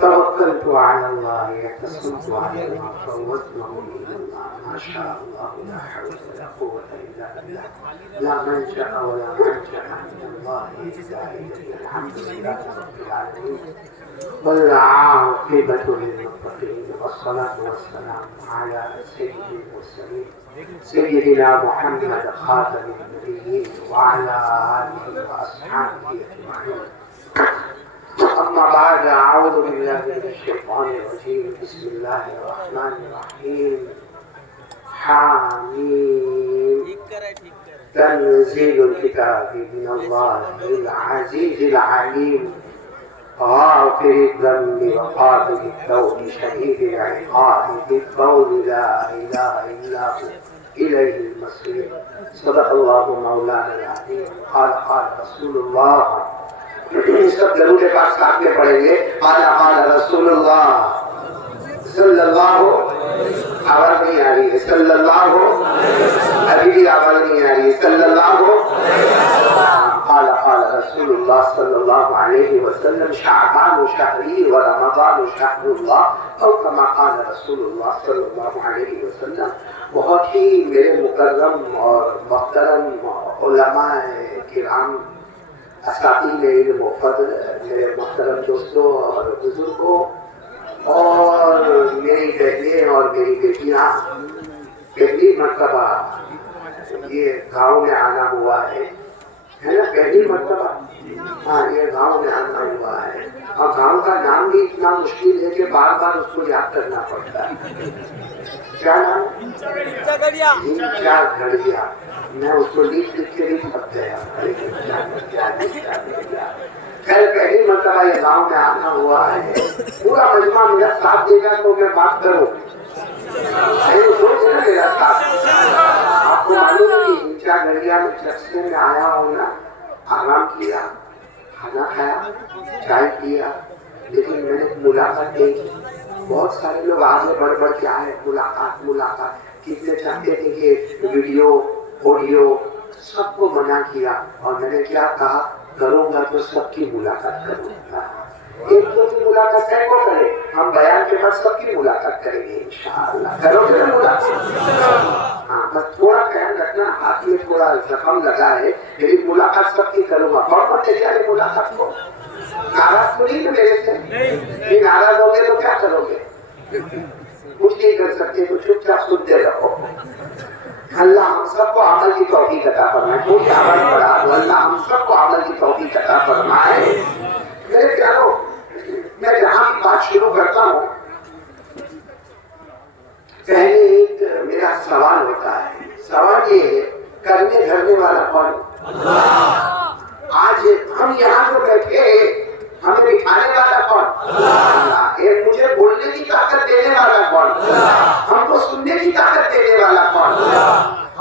توكلت على الله اعتصمت على الله فوضت امري الى الله ما شاء الله لا حول ولا قوه الا بالله لا ملجا ولا ملجا من الله الا اليه الحمد لله رب العالمين والعاقبة للمتقين والصلاة والسلام على سيد المرسلين سيدنا محمد خاتم النبيين وعلى آله وأصحابه أجمعين. أما بعد أعوذ بالله من الشيطان الرجيم بسم الله الرحمن الرحيم. حاميم تنزيل الكتاب من الله العزيز العليم غافر الذنب وقابل التوب شديد العقاب بالقول لا اله الا هو اليه المصير. صدق الله مولانا العظيم. قال رسول اللہ. سب درود پاک ساتھ میں پڑھیں گے. قال رسول اللہ صلی اللہ. آواز نہیں آ رہی ہے. صلی اللہ. ابھی بھی آواز نہیں آ رہی ہے. صلی اللہ. قال رسول اللہ صلی اللہ علیہ وسلم شعبان شہری ورمضان شہر اللہ او کما قال رسول اللہ صلی اللہ علیہ وسلم. بہت ہی میرے مکرم اور محترم علماء کرام اساتذہ علم و فضل میرے محترم دوستوں اور بزرگوں اور میری بہنیں اور میری بیٹیاں، پہلی مرتبہ یہ گاؤں میں آنا ہوا ہے نا. پہلی مرتبہ ہاں یہ گاؤں میں آنا ہوا ہے اور گاؤں کا نام بھی اتنا مشکل ہے کہ بار بار اس کو یاد کرنا پڑتا ہے. کیا نام؟ چار گھڑیا. میں اس کو لکھ کے بھی تھک گیا. خیر پہلی مرتبہ یہ گاؤں میں آنا ہوا ہے. پورا مجمع میرا ساتھ دے گا تو میں بات کروں. سوچ رہے میرا ساتھ. آپ کو معلوم ہے کہ انچا گھڑیا میں چرچے میں آیا ہوں نا، آرام کیا، کھانا کھایا، چائے پیا، لیکن میں نے ملاقات نہیں کی. بہت سارے لوگ آگے بڑھ بڑھ کے آئے. ملاقات کتنے چاہتے تھے کہ ویڈیو آڈیو سب کو منع کیا اور میں نے کیا کہا کروں گا تو سب کی ملاقات کروں گا. ایک دو کی ملاقات ہے کو کرے. ہم بیان کے بعد سب کی ملاقات کریں گے انشاءاللہ. کرو گے ملاقات؟ ہاں بس تھوڑا خیال رکھنا. ہاتھ میں تھوڑا زخم لگا ہے لیکن ملاقات سب کی کروں گا. کون تیار ہے ملاقات کو؟ ناراض تو نہیں میرے سے؟ نہیں ناراض ہو گے تو کیا کرو گے؟ کچھ نہیں کر سکتے تو چپ چاپ سنتے رہو. اللہ ہم سب کو عمل کی توفیق عطا فرمائے. کوئی عمل پڑا تو اللہ ہم سب کو عمل کی توفیق عطا فرمائے. میرے پیارو، میں جہاں کی بات شروع کرتا ہوں پہلے ایک میرا سوال ہوتا ہے. سوال یہ ہے کرنے دھرنے والا کون؟ آج ہم یہاں جو بیٹھے ہمیں بٹھانے والا کون؟ اللہ. مجھے بولنے کی طاقت دینے والا کون؟ ہم کو سننے کی طاقت دینے والا کون؟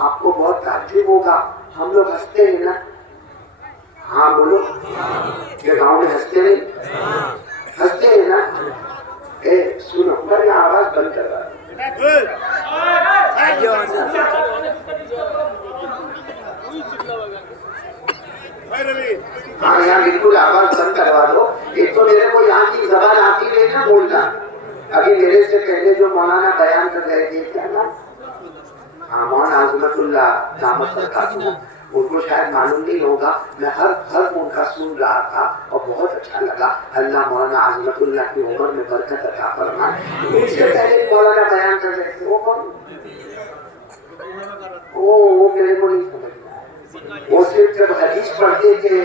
آپ کو بہت تعجب ہوگا. ہم لوگ ہنستے ہیں نا. ہاں بولو. یہ گاؤں میں ہنستے نہیں؟ ہنستے ہیں نا. سنو میں یہ آواز بند کر رہا ہوں. ہاں یہاں بالکل آواز بند کروا دو. ایک تو میرے کو یہاں کی زبان آتی نہیں نا بولنا. ابھی میرے سے پہلے جو مولانا بیان کر رہے تھے کیا نا، ہاں مولانا عظمت اللہ دامت برکاتہ، ان کو شاید معلوم نہیں ہوگا. میں ہر ان کا سن رہا تھا اور بہت اچھا لگا. اللہ مولانا عظمت اللہ کی عمر میں برکت عطا فرمائے. ان سے پہلے مولانا بیان کر رہے تھے وہ کون؟ وہ میرے کو نہیں سمجھ. وہ صرف جب حدیث پڑھتے تھے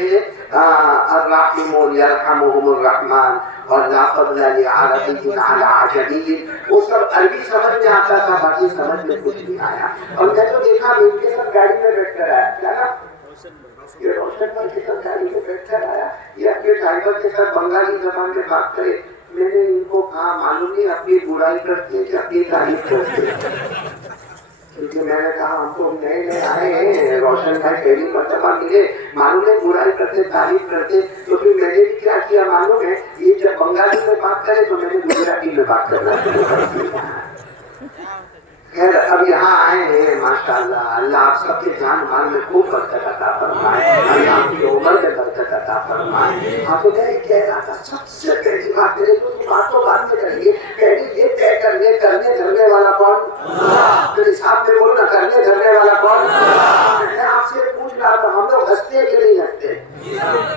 الرحمن یرحمہم الرحمن اور لا فضل لعربی علی عجمی، وہ سب عربی سمجھ میں آتا تھا، باقی سمجھ میں کچھ نہیں آیا. اور میں تو دیکھا ان کے سب گاڑی میں بیٹھ کر آیا. کیا نا یہ روشن بھائی کے ساتھ گاڑی میں بیٹھ کر آیا. یہ اپنے ڈرائیور کے ساتھ بنگالی زبان میں بات کرے. میں نے ان کو کہا معلوم نہیں اپنی برائی کرتے ہیں کہ اپنی تعریف کرتے ہیں. کیونکہ میں نے کہا ہم تو نئے آئے ہیں، روشن بھائی پہلی مرتبہ ملے، معلوم ہے برائی کرتے تعریف کرتے. تو پھر میں نے بھی کیا کیا معلوم ہے، یہ جب بنگالی میں بات کرے تو میں نے گجراتی میں بات کرنا شروع کر دیا. خیر اب یہاں آئے ہیں ماشاءاللہ اللہ آپ سب کے جان مال میں خوب برکت عطا فرمائے، اللہ آپ کی عمر میں برکت عطا فرمائے۔ آپ کو کہہ رہا تھا سب سے پہلی بات میرے کو باتوں بات میں کریے، پہلے یہ طے کرنے دھرنے والا کون؟ میرے ساتھ میں بولو نا، کرنے دھرنے والا کون؟ میں آپ سے پوچھ رہا تھا ہم لوگ ہنستے کہ نہیں ہنستے؟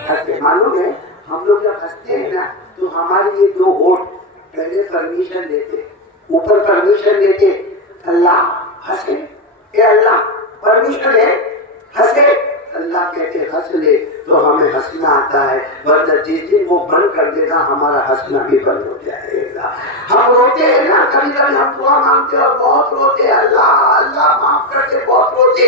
ہنستے، معلوم ہے ہم لوگ جب ہنستے ہیں نا تو ہمارے یہ دو ہوٹ پہلے پرمیشن دیتے، اوپر پرمیشن دیتے، اللہ ہنسے، اے اللہ پرمیشن ہے ہنسے، اللہ کہتے ہنس لے تو ہمیں ہنسنا آتا ہے، ورنہ جس دن وہ بند کر دے گا ہمارا ہنسنا بھی بند ہو جائے گا۔ ہم روتے ہیں نا، کبھی کبھی ہم دعا مانگتے اور بہت روتے، اللہ اللہ معاف کر دے، بہت روتے۔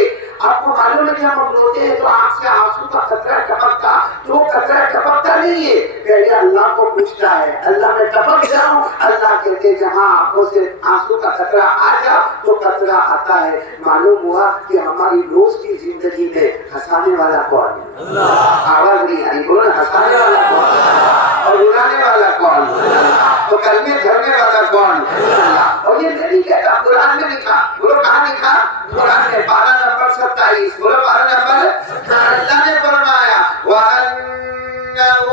آپ کو معلوم ہے کہ ہم روتے ہیں تو آنکھ سے آنسو کا قطرہ ٹپکتا، تو وہ قطرہ ٹپکتا نہیں ہے، پہلے اللہ کو پوچھتا ہے اللہ میں ٹپک جاؤں، اللہ کہتے جہاں آنکھوں سے آنسو کا قطرہ آ جا تو قطرہ آتا ہے۔ معلوم ہوا کہ ہماری روز کی زندگی میں ہنسانے والا کون ہے؟ آواز نہیں آئی، بولو نا، ہنسانے والا کون اور رلانے والا کون؟ تو کلمے دھرنے والا کون؟ اللہ۔ اور یہ میں نہیں کہتا، قرآن میں لکھا، بولو کہاں لکھا؟ قرآن میں پارہ نمبر 27، بولو پارہ نمبر، اللہ نے فرمایا وَأَنَّهُ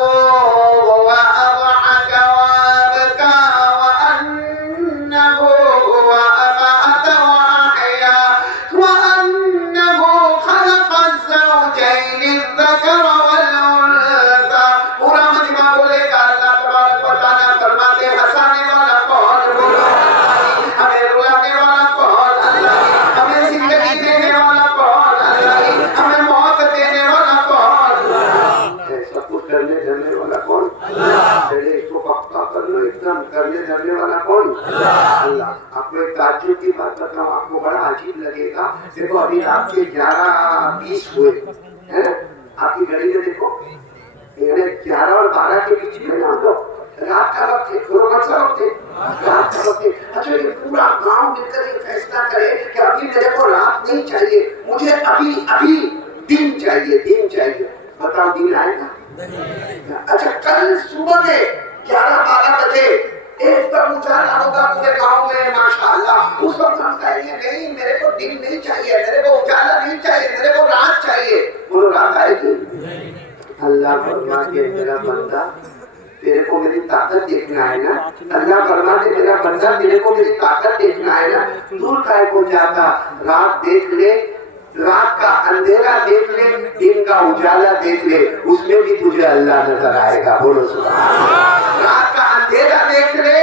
هُوَ أَضْحَكَ وَأَبْكَىٰ وَأَنَّهُ هُوَ أَمَاتَ وَأَحْيَا وَأَنَّهُ خَلَقَ الزَّوْجَيْنِ الذَّكَرَ وَالْأُنثَىٰ۔ پورا مجمع بولے گا، اللہ تبارک و تعالیٰ فرماتے ہنسانے والا کون؟ بولو ہمیں رلانے والا کون؟ اللہ۔ ہمیں زندگی دینے والا کون؟ اللہ۔ ہمیں موت دینے والا کون؟ سب کچھ کرنے دھرنے والا کون؟ اللہ۔ پہلے اس کو پکا کرنا، ایک دم کرنے دھرنے والا کون؟ اللہ۔ آپ کو ایک تعجب کی بات بتاؤں، آپ کو بڑا عجیب لگے گا، دیکھو ابھی آپ کے 11:20 ہوئے ہیں، آپ کی گھڑی میں دیکھو 11 اور 12 کے بیچ میں نا تو رات کا وقت ہے، کون سا وقت ہے؟ رات کا وقت ہے۔ اچھا یہ پورا گاؤں مل کر یہ فیصلہ کرے کہ ابھی میرے کو رات نہیں چاہیے، مجھے ابھی دن چاہیے، دن چاہیے، بتاؤ دن آئے گا؟ اچھا کل صبح میں 11-12 بجے ایک دم اجالا ہوگا پورے گاؤں میں، ماشاءاللہ، اس وقت ہم کہیں گے نہیں میرے کو دن نہیں چاہیے، میرے کو اجالا نہیں چاہیے، میرے کو رات چاہیے، بولو رات آئے گی؟ اللہ فرماتے میرا بندہ تیرے کو میری طاقت دیکھنا ہے نا، اللہ فرماتے میرا بندہ تیرے کو میری طاقت دیکھنا ہے نا، دور کائے کو جاتا، رات دیکھ لے، رات کا اندھیرا دیکھ لے، دن کا اجالا دیکھ لے، اس میں بھی تجھے اللہ نظر آئے گا، بولو سبحان اللہ۔ رات کا اندھیرا دیکھ لے،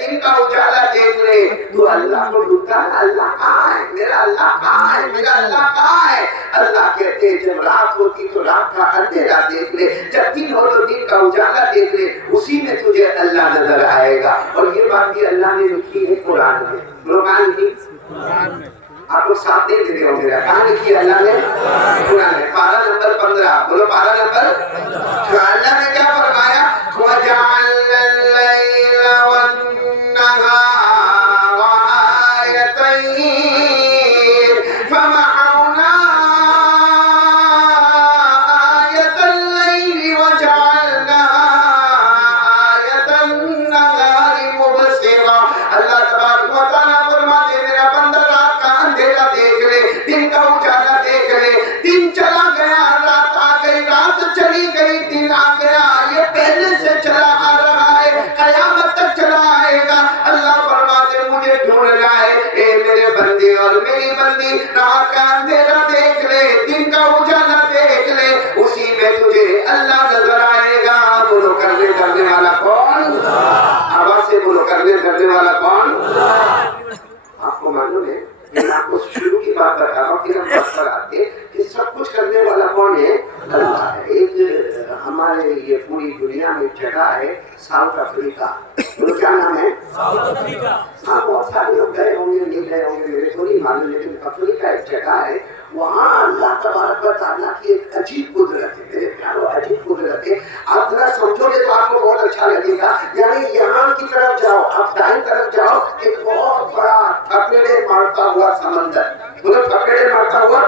دن کا اجالا دیکھ لے، تو اللہ کو ڈھونڈتا ہے اللہ کہاں ہے، میرا اللہ کہاں ہے، میرا اللہ کہاں ہے؟ اللہ کہتے ہیں جب رات ہوتی تو رات کا اندھیرا دیکھ لے، جب دن ہو تو دن کا اجالا دیکھ لے، اسی میں تجھے اللہ نظر آئے گا۔ اور یہ بات بھی اللہ نے لکھی ہے قرآن میں، قرآن کی آپ لوگ ساتھ نہیں دے رہے ہوں میرا، کہاں لکھی ہے اللہ نے؟ قرآن میں پارہ نمبر 15، بولو پارہ نمبر، تو اللہ نے کیا فرمایا؟ وَجَعَلْنَا اللَّيْلَ وَالنَّهَارَ آيَتَيْنِ فَمَحَوْنَا آيَةَ اللَّيْلِ وَجَعَلْنَا آيَةَ النَّهَارِ مُبْصِرَةً۔ اللہ تبارک و تعالیٰ فرماتے میرا بندہ رات کا اندھیرا دیکھ لے، دن کا اجالا دیکھ لے، دن چلا گیا رات آ گئی، رات چلی گئی دن آ گیا، یہ پہلے سے چلا آ رہا ہے، قیامت تک چلا آئے گا۔ اللہ فرماتے مجھے ڈھونڈ رہا ہے، اے میرے بندے اور میری بندی، رات کا اندھیرا دیکھ لے، دن کا اجالا دیکھ لے، اسی میں تجھے اللہ نظر آئے گا۔ بولو کرنے کرنے والا کون؟ آواز سے بولو کرنے کرنے والا کون؟ آپ کو معلوم ہے میں آپ کو شروع کی بات بتا رہا ہوں، پھر ہم بات پر آتے کہ سب کچھ کرنے والا کون ہے؟ اللہ ہے۔ ایک ہمارے یہ پوری دنیا میں جگہ ہے ساؤتھ افریقہ، کیا نام ہے؟ South Africa. ہاں بہت سارے لوگ گئے ہوں گے، نہیں گئے ہوں گے، میرے کو نہیں معلوم، لیکن افریقہ ایک جگہ ہے، وہاں اللہ تبارک و تعالیٰ کی ایک عجیب قدرت ہے، میرے پیارو عجیب قدرت ہے۔ آپ ذرا سمجھو گے تو آپ کو بہت اچھا لگے گا۔ یعنی یہاں کی طرف جاؤ، آپ دائیں طرف جاؤ، ایک بہت بڑا تھپیڑے مارتا ہوا سمندر، بولو تھپیڑے مارتا ہوا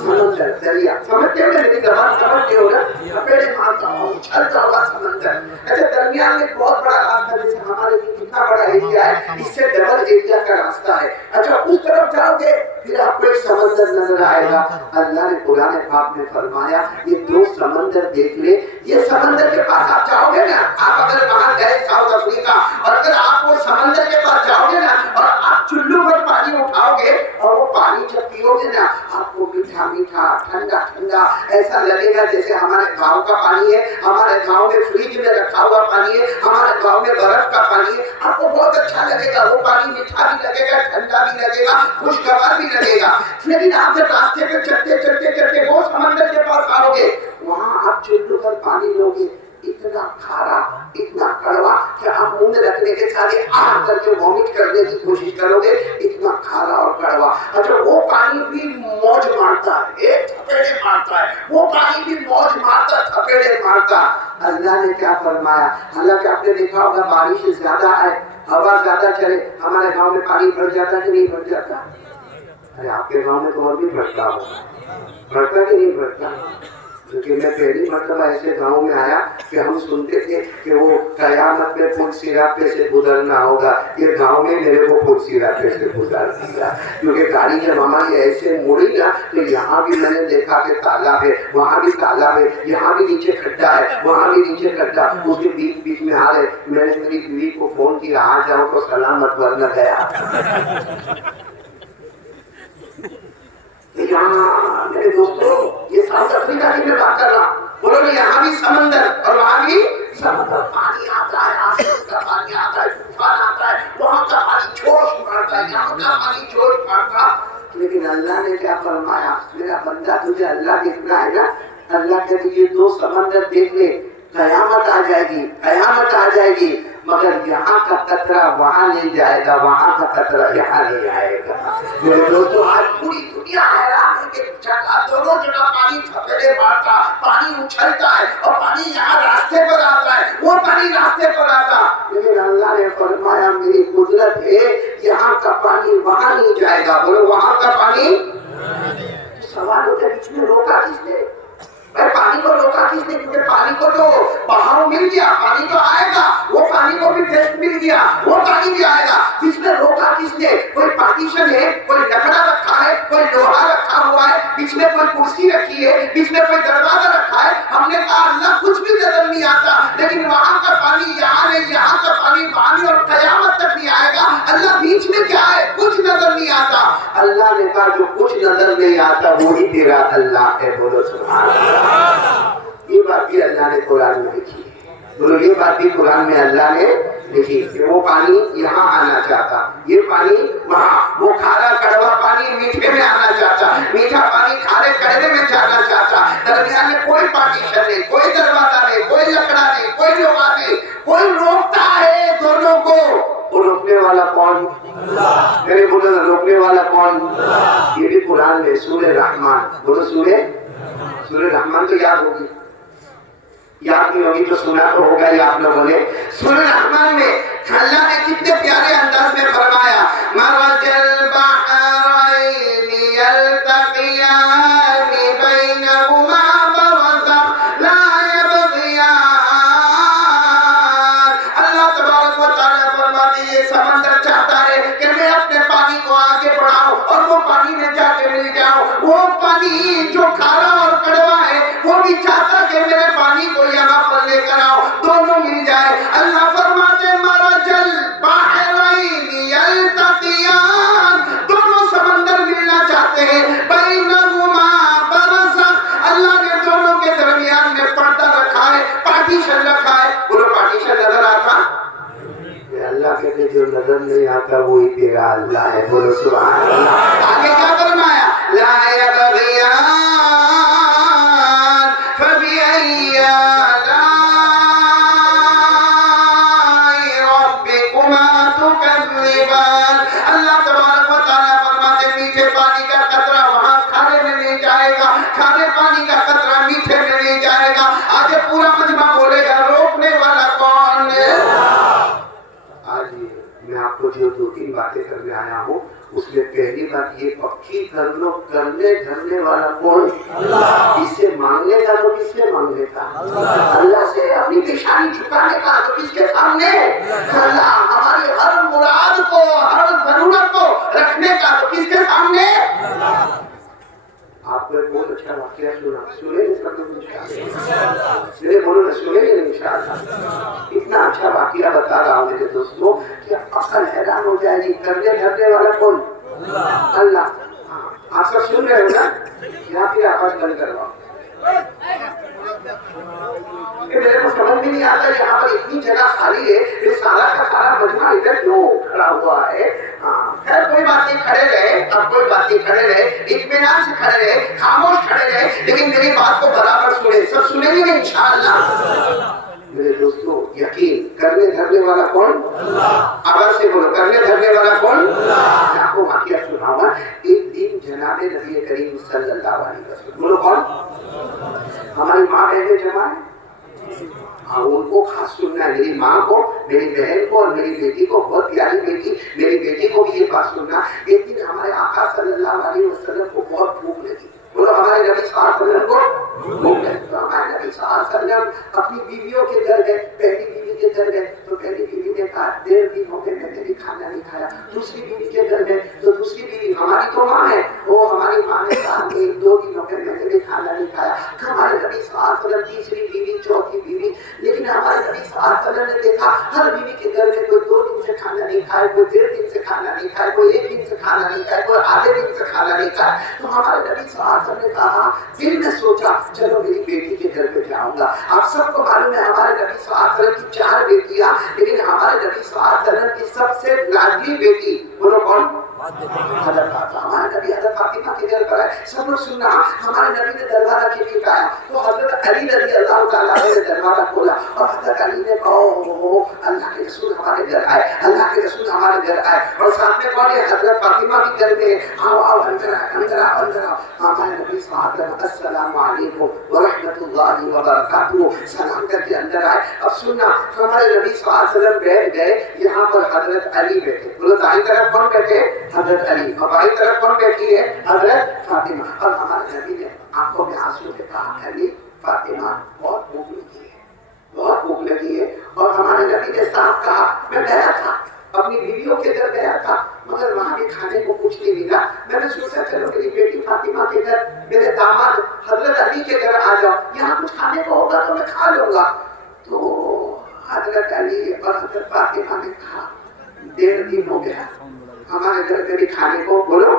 سمندر، دریا، سمجھتے ہو میری زبان سمجھتے ہو نا؟ تھپیڑے مارتا ہوا اچھلتا ہوا سمندر، ایسے درمیان میں بہت بڑا راستہ جیسے ہمارے لیے کتنا بڑا ایریا ہے، اس سے ڈبل ایریا کا راستہ ہے. اچھا اس طرف جاؤ گے پھر آپ کو ایک سمندر نظر آئے گا. اللہ نے قرآن پاک میں فرمایا یہ دو سمندر دیکھ لے. یہ سمندر کے پاس آپ جاؤ گے نا، آپ اگر وہاں گئے ساؤتھ افریقہ اور اگر آپ وہ سمندر کے پاس جاؤ گے نا اور آپ چلو پر پانی اٹھاؤ گے اور وہ پانی جب پیو گے نا آپ کو میٹھا میٹھا ٹھنڈا ٹھنڈا ایسا لگے گا جیسے ہمارے گاؤں کا پانی ہے. ہمارے گاؤں میں فریج میں رکھا ہوا پانی ہے، ہمارے گاؤں میں برف کا پانی ہے. آپ کو بہت اچھا لگے گا، وہ پانی میٹھا بھی لگے گا، ٹھنڈا بھی لگے گا، خوشگوار بھی لگے گا. لیکن آپ جب راستے پہ چلتے چلتے چلتے وہ سمندر کے پاس آؤ گے وہاں آپ چلو پر پانی لو گے اتنا کھارا اتنا کڑوا کہ آپ منہ میں رکھنے کے ساتھ آہ کر کے وامٹ کرنے کی کوشش کرو گے، اتنا کھارا اور کڑوا. اچھا وہ پانی بھی موج مارتا ہے، تھپیڑے مارتا ہے، وہ پانی بھی موج مارتا تھپیڑے مارتا. اللہ نے کیا فرمایا؟ حالانکہ آپ نے دیکھا ہوگا بارش زیادہ آئے ہوا زیادہ چلے ہمارے گاؤں میں پانی بھر جاتا کہ نہیں بھر جاتا؟ ارے آپ کے گاؤں میں تو اور بھی بھرتا ہوگا، بھرتا کہ نہیں بھرتا؟ کیونکہ میں پہلی مرتبہ ایسے گاؤں میں آیا کہ ہم سنتے تھے کہ وہ قیامت میں پل سراپے سے گزرنا ہوگا. یہ گاؤں میں میرے کو پل سراپے سے گزر دیا، کیونکہ گاڑی جب ہماری ایسے مڑی نا تو یہاں بھی میں نے دیکھا کہ تالاب ہے، وہاں بھی تالاب ہے، یہاں بھی نیچے کھڈا ہے، وہاں بھی نیچے کھڈا. اس کے بیچ بیچ میں آ رہے. میں نے میری بیوی کو فون کیا آ جاؤ تو سلامت ورنہ گیا. یہاں میرے دوستوں یہ ساؤتھ افریقہ کی میں بات کر رہا ہوں. بولو نا یہاں بھی سمندر اور وہاں بھی سمندر. پانی آتا ہے، آسمان کا پانی آتا ہے، طوفان آتا ہے، وہاں کا پانی جوش مارتا ہے، یہاں کا پانی جوش مارتا. لیکن اللہ نے کیا فرمایا؟ میرا بندہ تجھے اللہ دیکھنا ہے نا، اللہ کے لیے دو سمندر دیکھ لے قیامت آ جائے گی، قیامت آ جائے گی. مگر یہاں کا قطرہ وہاں نہیں جائے گا، وہاں کا قطرہ یہاں نہیں آئے گا. میرے دوستوں آج پوری دنیا حیران ہے کہ دونوں جگہ پانی تھپیڑے مارتا، پانی اچھلتا ہے اور پانی یہاں راستے پر آتا ہے، وہ پانی راستے پر آتا. لیکن اللہ نے فرمایا میری قدرت ہے یہاں کا پانی وہاں نہیں جائے گا. بولو وہاں کا پانی. سوال ہوتا ہے بیچ میں روکا کس نے؟ پانی کو روکا کس نے؟ کیونکہ پانی کو تو بہاؤ مل گیا، پانی تو آئے گا، وہ پانی کو بھی ٹیسٹ مل گیا، وہ پانی بھی آئے گا. بیچ میں روکا کس نے؟ کوئی پارٹیشن ہے، کوئی لکڑا رکھا ہے، کوئی لوہا رکھا ہوا ہے، بیچ میں کوئی کرسی رکھی ہے، بیچ میں کوئی دروازہ رکھا ہے. ہم نے کہا اللہ کچھ بھی نظر نہیں آتا، لیکن وہاں کا پانی یہاں نہیں، یہاں کا پانی وہاں نہیں اور قیامت تک نہیں آئے گا. اللہ بیچ میں کیا ہے؟ کچھ نظر نہیں آتا. اللہ نے کہا جو کچھ نظر نہیں آتا وہی تیرا اللہ ہے. بولو سبحان اللہ. یہ بات بھی اللہ نے قرآن میں لکھی ہے. بولو یہ بات بھی قرآن میں اللہ نے لکھی کہ وہ پانی یہاں آنا چاہتا، یہ پانی وہاں. وہ کھارا کڑوا پانی میٹھے میں آنا چاہتا، میٹھا پانی کھارے کڑوے میں جانا چاہتا. درمیان میں کوئی پارٹیشن نہیں، کوئی دروازہ نہیں، کوئی لکڑا نہیں، کوئی لوہا نہیں. کوئی روکتا ہے دونوں کو. وہ روکنے والا کون؟ اللہ. میرے بولو روکنے والا کون؟ یہ بھی قرآن میں سورہ رحمان. بولو سورہ رحمان تو یاد ہوگی، یاد نہیں ہوگی تو سنا تو ہوگا ہی آپ لوگوں نے. سورہ رحمان میں اللہ نے کتنے پیارے انداز میں فرمایا مرج البحرین یلتقیان بینہما برزخ لا یبغیان. اللہ تبارک و تعالیٰ فرماتے یہ سمندر چاہتا ہے کہ میں اپنے پانی کو آگے بڑھاؤں اور وہ پانی میں جا کے مل جاؤں. وہ پانی جو کھارا اور کڑوا ہے وہ بھی چاہتا کہ میرے پانی کو یہاں پر لے کر آؤ، دونوں مل جائے. اللہ فرماتے مرج البحرین یلتقیان. دونوں سمندر ملنا چاہتے ہیں. بینہما برزخ. اللہ نے دونوں کے درمیان میں پردہ رکھا ہے، پارٹیشن رکھا ہے. بولو پارٹیشن نظر آتا؟ اللہ کہتے جو نظر نہیں آتا وہی تیرا اللہ ہے. بولو سبحان اللہ. آگے کیا فرمایا؟ لا یبغیان فبأي آلاء ربكما تكذبان. اللہ تبارک و تعالیٰ فرماتے میٹھے پانی کا قطرہ وہاں کھارے میں نہیں جائے گا، کھارے پانی کا قطرہ میٹھے میں نہیں جائے گا. آج پورا مجمع بولے گا روکنے والا کون ہے؟ آج میں آپ کو جو 2-3 باتیں کرنے آیا ہوں اس میں پہلی بات یہ پکی کر لو، کرنے دھرنے والا کون؟ اللہ۔ اس سے مانگنے کا تو کس سے مانگنے کا؟ اللہ سے۔ اپنی پیشانی جھکانے کا تو کس کے سامنے؟ اللہ۔ ہماری ہر مراد کو، ہر ضرورت کو رکھنے کا تو کس کے سامنے؟ آپ کو ایک بہت اچھا واقعہ سنے اس وقت انشاءاللہ، میرے بولو نہ سنے گے انشاءاللہ۔ اتنا اچھا واقعہ بتا رہا ہوں میرے دوستوں کہ عقل حیران ہو جائے گی۔ کرنے دھرنے والا کون؟ اللہ۔ آپ سب سن رہے ہو نا؟ یہاں پھر آواز بند کرواؤ۔ میرے کو سمجھ بھی نہیں آتا یہاں پر اتنی جگہ خالی ہے، یہ سارا کا سارا مجمع ادھر کیوں کھڑا ہوا ہے؟ خیر کوئی بات نہیں، کھڑے رہے، اب کوئی بات نہیں، کھڑے رہے، اطمینان سے کھڑے رہے، خاموش کھڑے رہے، لیکن میری بات کو برابر سنے، سب سنیں گے انشاءاللہ۔ میرے دوستو یقین کرنے دھرنے والا کون؟ اللہ۔ آواز سے بولو، کرنے دھرنے والا کون؟ اللہ۔ میں آپ کو واقعہ سناؤں گا۔ ایک دن جناب نبی کریم صلی اللہ علیہ وسلم، بولو کون؟ ہماری ماں بہنیں جمع ہیں، ان کو خاص سننا ہے، میری ماں کو، میری بہن کو اور میری بیٹی کو، بہت پیاری بیٹی، میری بیٹی کو بھی یہ بات سننا۔ ایک دن ہمارے آقا صلی اللہ علیہ وسلم کو بہت بھوک لگی، بولو ہمارے نبی صلی اللہ علیہ وسلم کو بھوک لگی، تو ہمارے نبی صلی اللہ علیہ وسلم اپنی بیویوں کے گھر گئے، پہلی بیوی کے گھر گئے تو پہلی بیوی نے کہا 1.5 دن ہو گئے میں نے بھی کھانا نہیں کھایا، دوسری بیوی کے گھر گئے تو دوسری بیوی، ہماری تو ماں ہے، وہ ہماری ماں نے کہا 1-2 دن ہو گئے میں نے بھی کھانا نہیں کھایا، ہمارے نبی صلی اللہ علیہ وسلم تیسری بیوی، چوتھی بیوی، لیکن ہمارے نبی صلی اللہ علیہ وسلم نے دیکھا ہر بیوی کے گھر میں کوئی 2 دن سے کھانا نہیں کھائے، کوئی 1.5 دن سے کھانا نہیں کھائے، کوئی 1 دن سے کھانا نہیں کھائے، کوئی آدھے دن سے کھانا نہیں کھائے، تو ہمارے نبی صلی اللہ علیہ وسلم نے کہا، پھر میں سوچا چلو میری بیٹی کے گھر پہ جاؤں گا۔ آپ سب کو معلوم ہے ہمارے نبی صلی اللہ علیہ وسلم کی 4 بیٹیاں، لیکن ہمارے نبی صلی اللہ علیہ وسلم کی سب سے لاڈلی بیٹی بولو کون؟ حضرت فاطمہ۔ ہمارے نبی حضرت فاطمہ کے گھر پر آئے، سب لوگ سننا، ہمارے نبی نے دروازہ کھٹکھٹایا تو حضرت علی رضی اللہ تعالیٰ نے دروازہ کھولا اور حضرت علی نے کہا اوہ اللہ کے رسول ہمارے گھر آئے، اللہ کے رسول ہمارے گھر آئے، اور ساتھ میں کون ہے؟ حضرت فاطمہ بھی گھر میں، آؤ آؤ اندر آؤ اندر آؤ اندر آؤ۔ ہمارے نبی صلی اللہ علیہ وسلم السلام علیکم ورحمۃ اللہ وبرکاتہ سلام کر کے اندر آئے۔ اب سننا، ہمارے نبی صلی اللہ علیہ وسلم بیٹھ گئے، یہاں پر حضرت علی بیٹھے، بولو دائیں طرف کون بیٹھے؟ حضرت علی، اور بائیں طرف کون بیٹھی ہے؟ حضرت فاطمہ۔ اور ہمارے نبی نے آنکھوں میں آنسو سے کہا علی فاطمہ بہت بھوک لگی ہے، بہت بھوک لگی ہے، اور ہمارے نبی نے صاف کہا میں گیا تھا اپنی بیویوں کے گھر گیا تھا مگر وہاں بھی کھانے کو کچھ نہیں ملا، میں نے سوچا چلو میری بیٹی فاطمہ کے گھر، میرے داماد حضرت علی کے گھر آ جاؤ، یہاں کچھ کھانے کو ہوگا تو میں کھا لوں گا۔ تو حضرت علی اور حضرت فاطمہ نے کہا 1.5 دن ہو گیا ہمارے گھر میں بھی کھانے کو بولو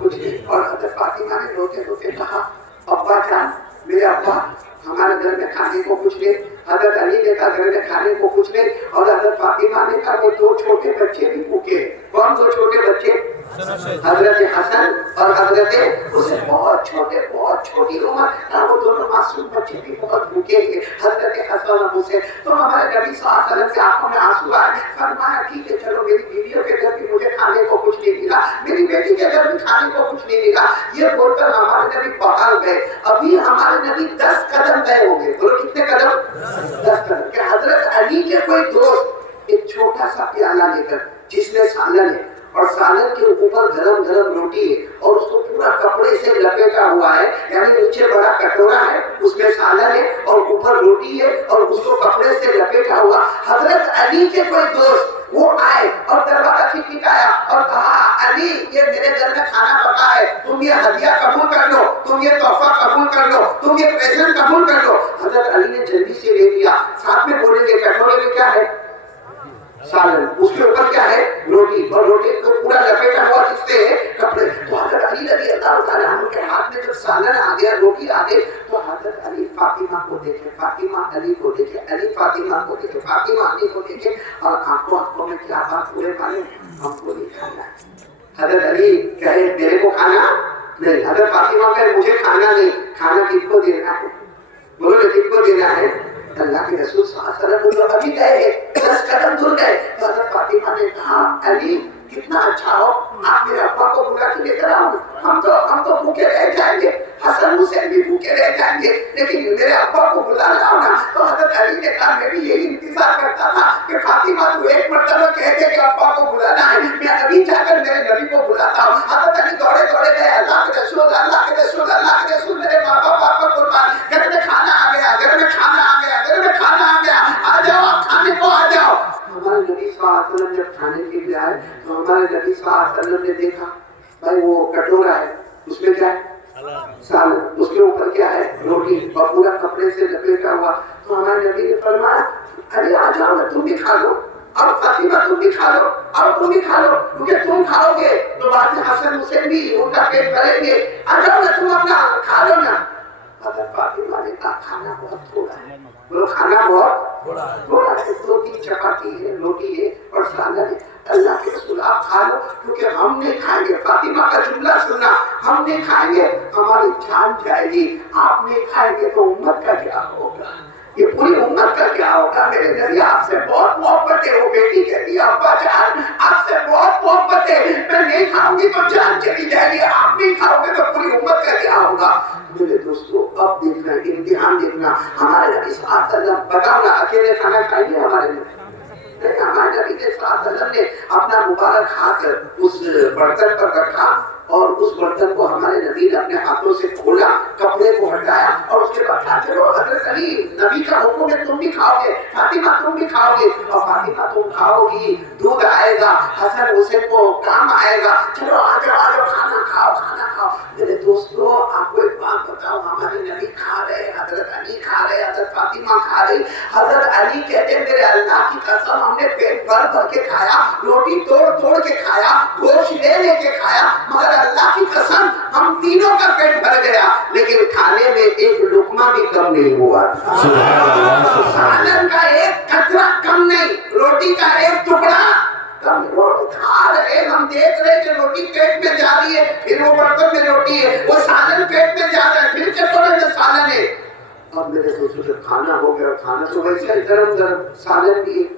کچھ نہیں، اور حضرت فاطمہ نے روتے روتے کہا ابا جان، میرے ابا ہمارے گھر میں کھانے کو کچھ نہیں، حضرت علی نے کہا گھر میں کھانے کو کچھ نہیں، اور حضرت فاطمہ نے کہا وہ 2 چھوٹے بچے بھی بھوکے ہیں۔ کون 2 چھوٹے بچے؟ حضرت حسن اور حضرت حسین، بہت چھوٹے، بہت چھوٹی عمر، وہ دونوں معصوم بچے بھی بہت بھوکے ہیں، حضرت حسن اور حسین۔ تو ہمارے نبی صلی اللہ علیہ وسلم کی آنکھوں میں آنسو آئے، فرمایا ٹھیک ہے چلو میری بیویوں کے گھر بھی مجھے کھانے کو کچھ نہیں ملا، میری بیٹی کے گھر بھی کھانے کو کچھ نہیں ملا، یہ بول کر ہمارے نبی باہر گئے۔ ابھی ہمارے نبی 10 قدم گئے ہوں گے، بولو کتنے قدم؟ 10 قدم، کہ حضرت علی کے کوئی دوست ایک چھوٹا سا پیالہ لے کر جس میں سالن ہے اور سالن کے اوپر گرم گرم روٹی ہے اور اس کو پورا کپڑے سے لپیٹا ہوا ہے، یعنی نیچے بڑا کٹورا ہے اس میں سالن ہے اور اوپر روٹی ہے اور اس کو کپڑے سے لپیٹا ہوا۔ حضرت علی کے کوئی دوست وہ آئے اور دروازہ کھٹکھٹایا اور کہا علی یہ میرے گھر میں کھانا پکا ہے، تم یہ ہدیہ قبول کر لو، تم یہ تحفہ قبول کر لو، تم یہ پریزنٹ قبول کر لو۔ حضرت علی نے جلدی سے لے لیا، ساتھ میں بولیں گے کٹورے میں کیا ہے؟ سالن، اس کے اوپر کیا ہے؟ روٹی، اور روٹی کو پورا لپیٹا ہوا کس سے ہے؟ کپڑے۔ تو حضرت علی رضی اللہ تعالیٰ عنہ کے ہاتھ میں جب سالن آ گیا، روٹی آ گئی، تو حضرت علی فاطمہ کو دیکھے، فاطمہ علی کو دیکھے، علی فاطمہ کو دیکھے، فاطمہ علی کو دیکھے، اور آنکھوں میں کیا بات پورے پانے ہم کو نہیں کھانا۔ حضرت علی کہے میرے کو کھانا نہیں، حضرت فاطمہ کہے مجھے کھانا نہیں، کھانا کس کو دینا ہے؟ بولو نا کس کو دینا ہے؟ اللہ کے رسول صلی اللہ علیہ وسلم ابھی گئے 10 قدم دور گئے تو حضرت فاطمہ نے کہا علی کتنا اچھا ہو آپ میرے ابا کو بلا کے لے کر آؤ، ہم تو بھوکے رہ جائیں گے، حسن حسین بھی بھوکے رہ جائیں گے، لیکن میرے ابا کو بلا لاؤ نا۔ تو حضرت علی نے کہا میں بھی یہی انتظار کرتا تھا کہ فاطمہ تو ایک مرتبہ کہہ دے کہ ابا کو بلانا ہے، صلی اللہ علیہ وسلم جب کھانے کے لیے آئے تو ہمارے نبی صلی اللہ علیہ وسلم نے دیکھا بھائی وہ کٹورا ہے اس میں کیا ہے سالن, اس کے اوپر کیا ہے روٹی اور پورا کپڑے سے لپیٹا ہوا. تو ہمارے نبی نے فرمایا ارے آ جاؤ نا تم بھی کھا لو, اب فاطمہ تم بھی کھا لو, اب تم بھی کھا لو, کیونکہ تم کھاؤ گے تو بعد میں حسن حسین بھی ان کا پیٹ بھریں گے, آ جاؤ نا تم اپنا کھا لو نا. حضرت فاطمہ نے کہا کھانا بہت تھوڑا ہے, بولو کھانا بہت تھوڑا ہے, 2-3 چپاتی ہے, روٹی ہے اور سالن ہے. اللہ کے رسول آپ کھا لو کیونکہ ہم نہیں کھائیں گے. فاطمہ کا جملہ سننا, ہم نہیں کھائیں گے ہماری جان جائے گی, آپ نہیں کھائیں گے تو امت کا کیا ہوگا, یہ پوری امت کا کیا ہوگا. میرے نبی آپ سے بہت محبت ہے. وہ بیٹی کہتی ہے ابا جان آپ سے بہت محبت ہے, میں نہیں کھاؤں گی تو جان چلی جائے گی, آپ نہیں کھاؤ گے تو پوری امت کا کیا ہوگا. میرے دوستو اب دیکھنا امتحان دیکھنا. ہمارے نبی صلی اللہ علیہ وسلم بتاؤ نا اکیلے کھانا کھائیں گے ہمارے نبی؟ ہمارے نبی صلی اللہ علیہ وسلم نے اپنا مبارک ہاتھ اس برتن پر رکھا اور اس برتن کو ہمارے نبی نے اپنے ہاتھوں سے کھولا, کپڑے کو ہٹایا اور اس کے بعد کہا چلو حضرت علی نبی کا حکم ہے تم بھی کھاؤ گے, فاطمہ تم بھی کھاؤ گے, اور فاطمہ تم کھاؤ گی دودھ آئے گا, حسن حسین کو کام آئے گا, چلو آ جاؤ کھانا کھاؤ کھانا کھاؤ. میرے دوستو آپ کو ایک بات بتاؤ, ہمارے نبی کھا رہے, حضرت علی کھا رہے, حضرت فاطمہ کھا رہی. حضرت علی کہتے میرے اللہ کی قسم ہم نے پیٹ بھر بھر کے کھایا, روٹی توڑ توڑ کے کھایا, گوشت لے لے کے کھایا, مگر اللہ کی قسم ہم تینوں کا پیٹ بھر گیا لیکن کھانے میں ایک لقمہ بھی کم نہیں ہوا. سالن کا ایک قطرہ کم نہیں, روٹی کا ایک ٹکڑا کم. کھا رہے, ہم دیکھ رہے کہ روٹی پیٹ میں جا رہی ہے, پھر وہ برتن میں روٹی ہے, وہ سالن پیٹ میں جا رہا ہے, پھر کٹورے میں سالن ہے. اب میرے دوستوں سے کھانا ہو گیا, کھانا تو ویسے ہی گرم گرم, سالن بھی ہے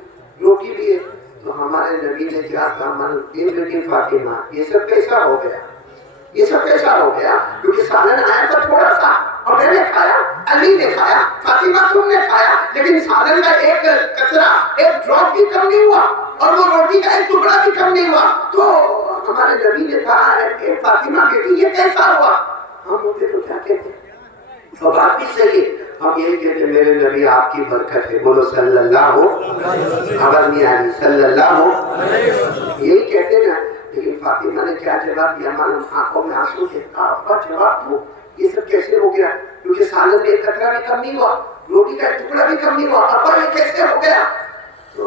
روٹی بھی ہے. تو ہمارے نبی نے کیا کہا من یہ بیٹی فاطمہ یہ سب کیسا ہو گیا, یہ سب کیسا ہو گیا, کیونکہ سالن آیا تھا تھوڑا سا اور میں نے کھایا, علی نے کھایا, فاطمہ تم نے کھایا, لیکن سالن کا ایک قطرہ ایک ڈراپ بھی کم نہیں ہوا اور وہ روٹی کا ایک ٹکڑا بھی کم نہیں ہوا. تو ہمارے نبی نے کہا ہے فاطمہ بیٹی یہ کیسا ہوا. ہم ہوتے تو کیا کہتے اور بات بھی صحیح ہے, ہم یہی کہتے ہیں میرے نبی آپ کی برکت ہے, بولو صلی اللہ ہو, خبر نہیں آئی صلی اللہ ہو, یہی کہتے نا. لیکن فاطمہ نے کیا جواب دیا, ہمارے آنکھوں میں آنسو تھے, ابا جواب دو یہ سب کیسے ہو گیا, کیونکہ سالن میں ایک قطرہ بھی کم نہیں ہوا, روٹی کا ایک ٹکڑا بھی کم نہیں ہوا, ابا یہ کیسے ہو گیا. تو